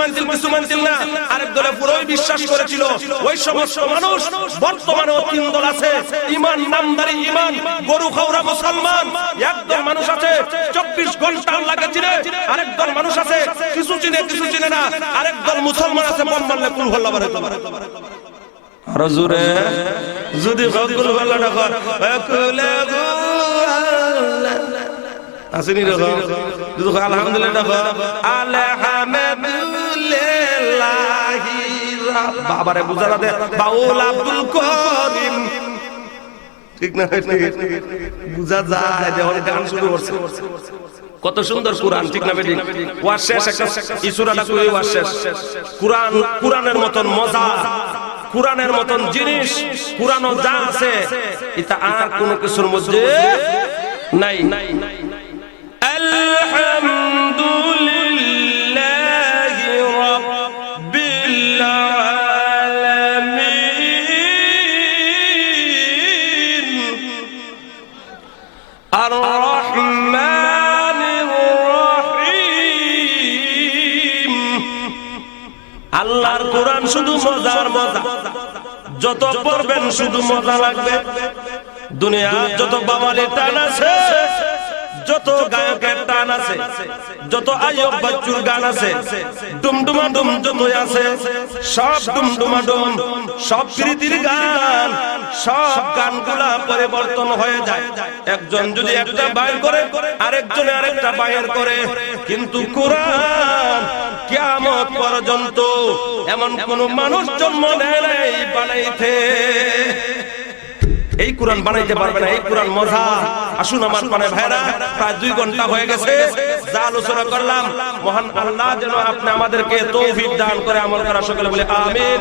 মানছিল না, আরেক দলে পুরোই বিশ্বাস করেছিল। ওই সমস্ত মানুষ বর্তমানে 3 দল আছে। ঈমান নামদারি ঈমান, গরু খাওয়া মুসলমান। একদল মানুষ আছে 24 ঘন্টা আল্লাহকে চিনে, আরেক দল মানুষ আছে কিছু চিনে না, আরেক দল মুসলমান আছে মন মানলে কুল হল্লা বারে। আর জোরে যদি কুল হল্লা ডাকো কুলে গো আসেনি রে, যদি আলহামদুলিল্লাহ ডাকো আলহামদুলিল্লাহ। বাবারে বুঝালা দে বাউল আব্দুল করিম, ঠিক না? বুঝা যায় যে অনেক গান শুরু করছে। কত সুন্দর কোরআন, ঠিক না বেঠিক? ওয়াজ শেষ, একটা এই সূরাটা কই ওয়াজ শেষ। কোরআনের মতন মজা, কোরআনের মতন জিনিস, কোরআনও যা আছে এটা আর কোনো কিছুর মধ্যে নাই। আলহামদুলিল্লাহি রাব্বিল আলামিন আর রহমানির রহিম। আল্লাহর কোরআন শুধু মজার মজা, যত পড়বেন শুধু মজা লাগবে। দুনিয়ার যত বাবালি টান আছে, যত গায়কের টান আছে, যত আইয়ুব বাচ্চুর গান আছে, ডুমডুমা ডুম যত আছে, সব ডুমডুমা ডুম, সব প্রীতির গান, সব গানগুলা পরিবর্তন হয়ে যায়। একজন যদি একটা বাইর করে, আরেকজনে আরেকটা বাইর করে, কিন্তু কোরআন কিয়ামত পর্যন্ত এমন কোন মানুষ জন্ম নেয় নাই বানাইতে। এই কোরআন বানাইতে পারবে না, এই কোরআন মজা। আসুন আমার মানে ভাইরা, প্রায় 2 ঘন্টা হয়ে গেছে যা আলোচনা করলাম, মহান আল্লাহ যেন আপনি আমাদেরকে তৌফিক দান করে আমল করা। সকলে বলে আমিন।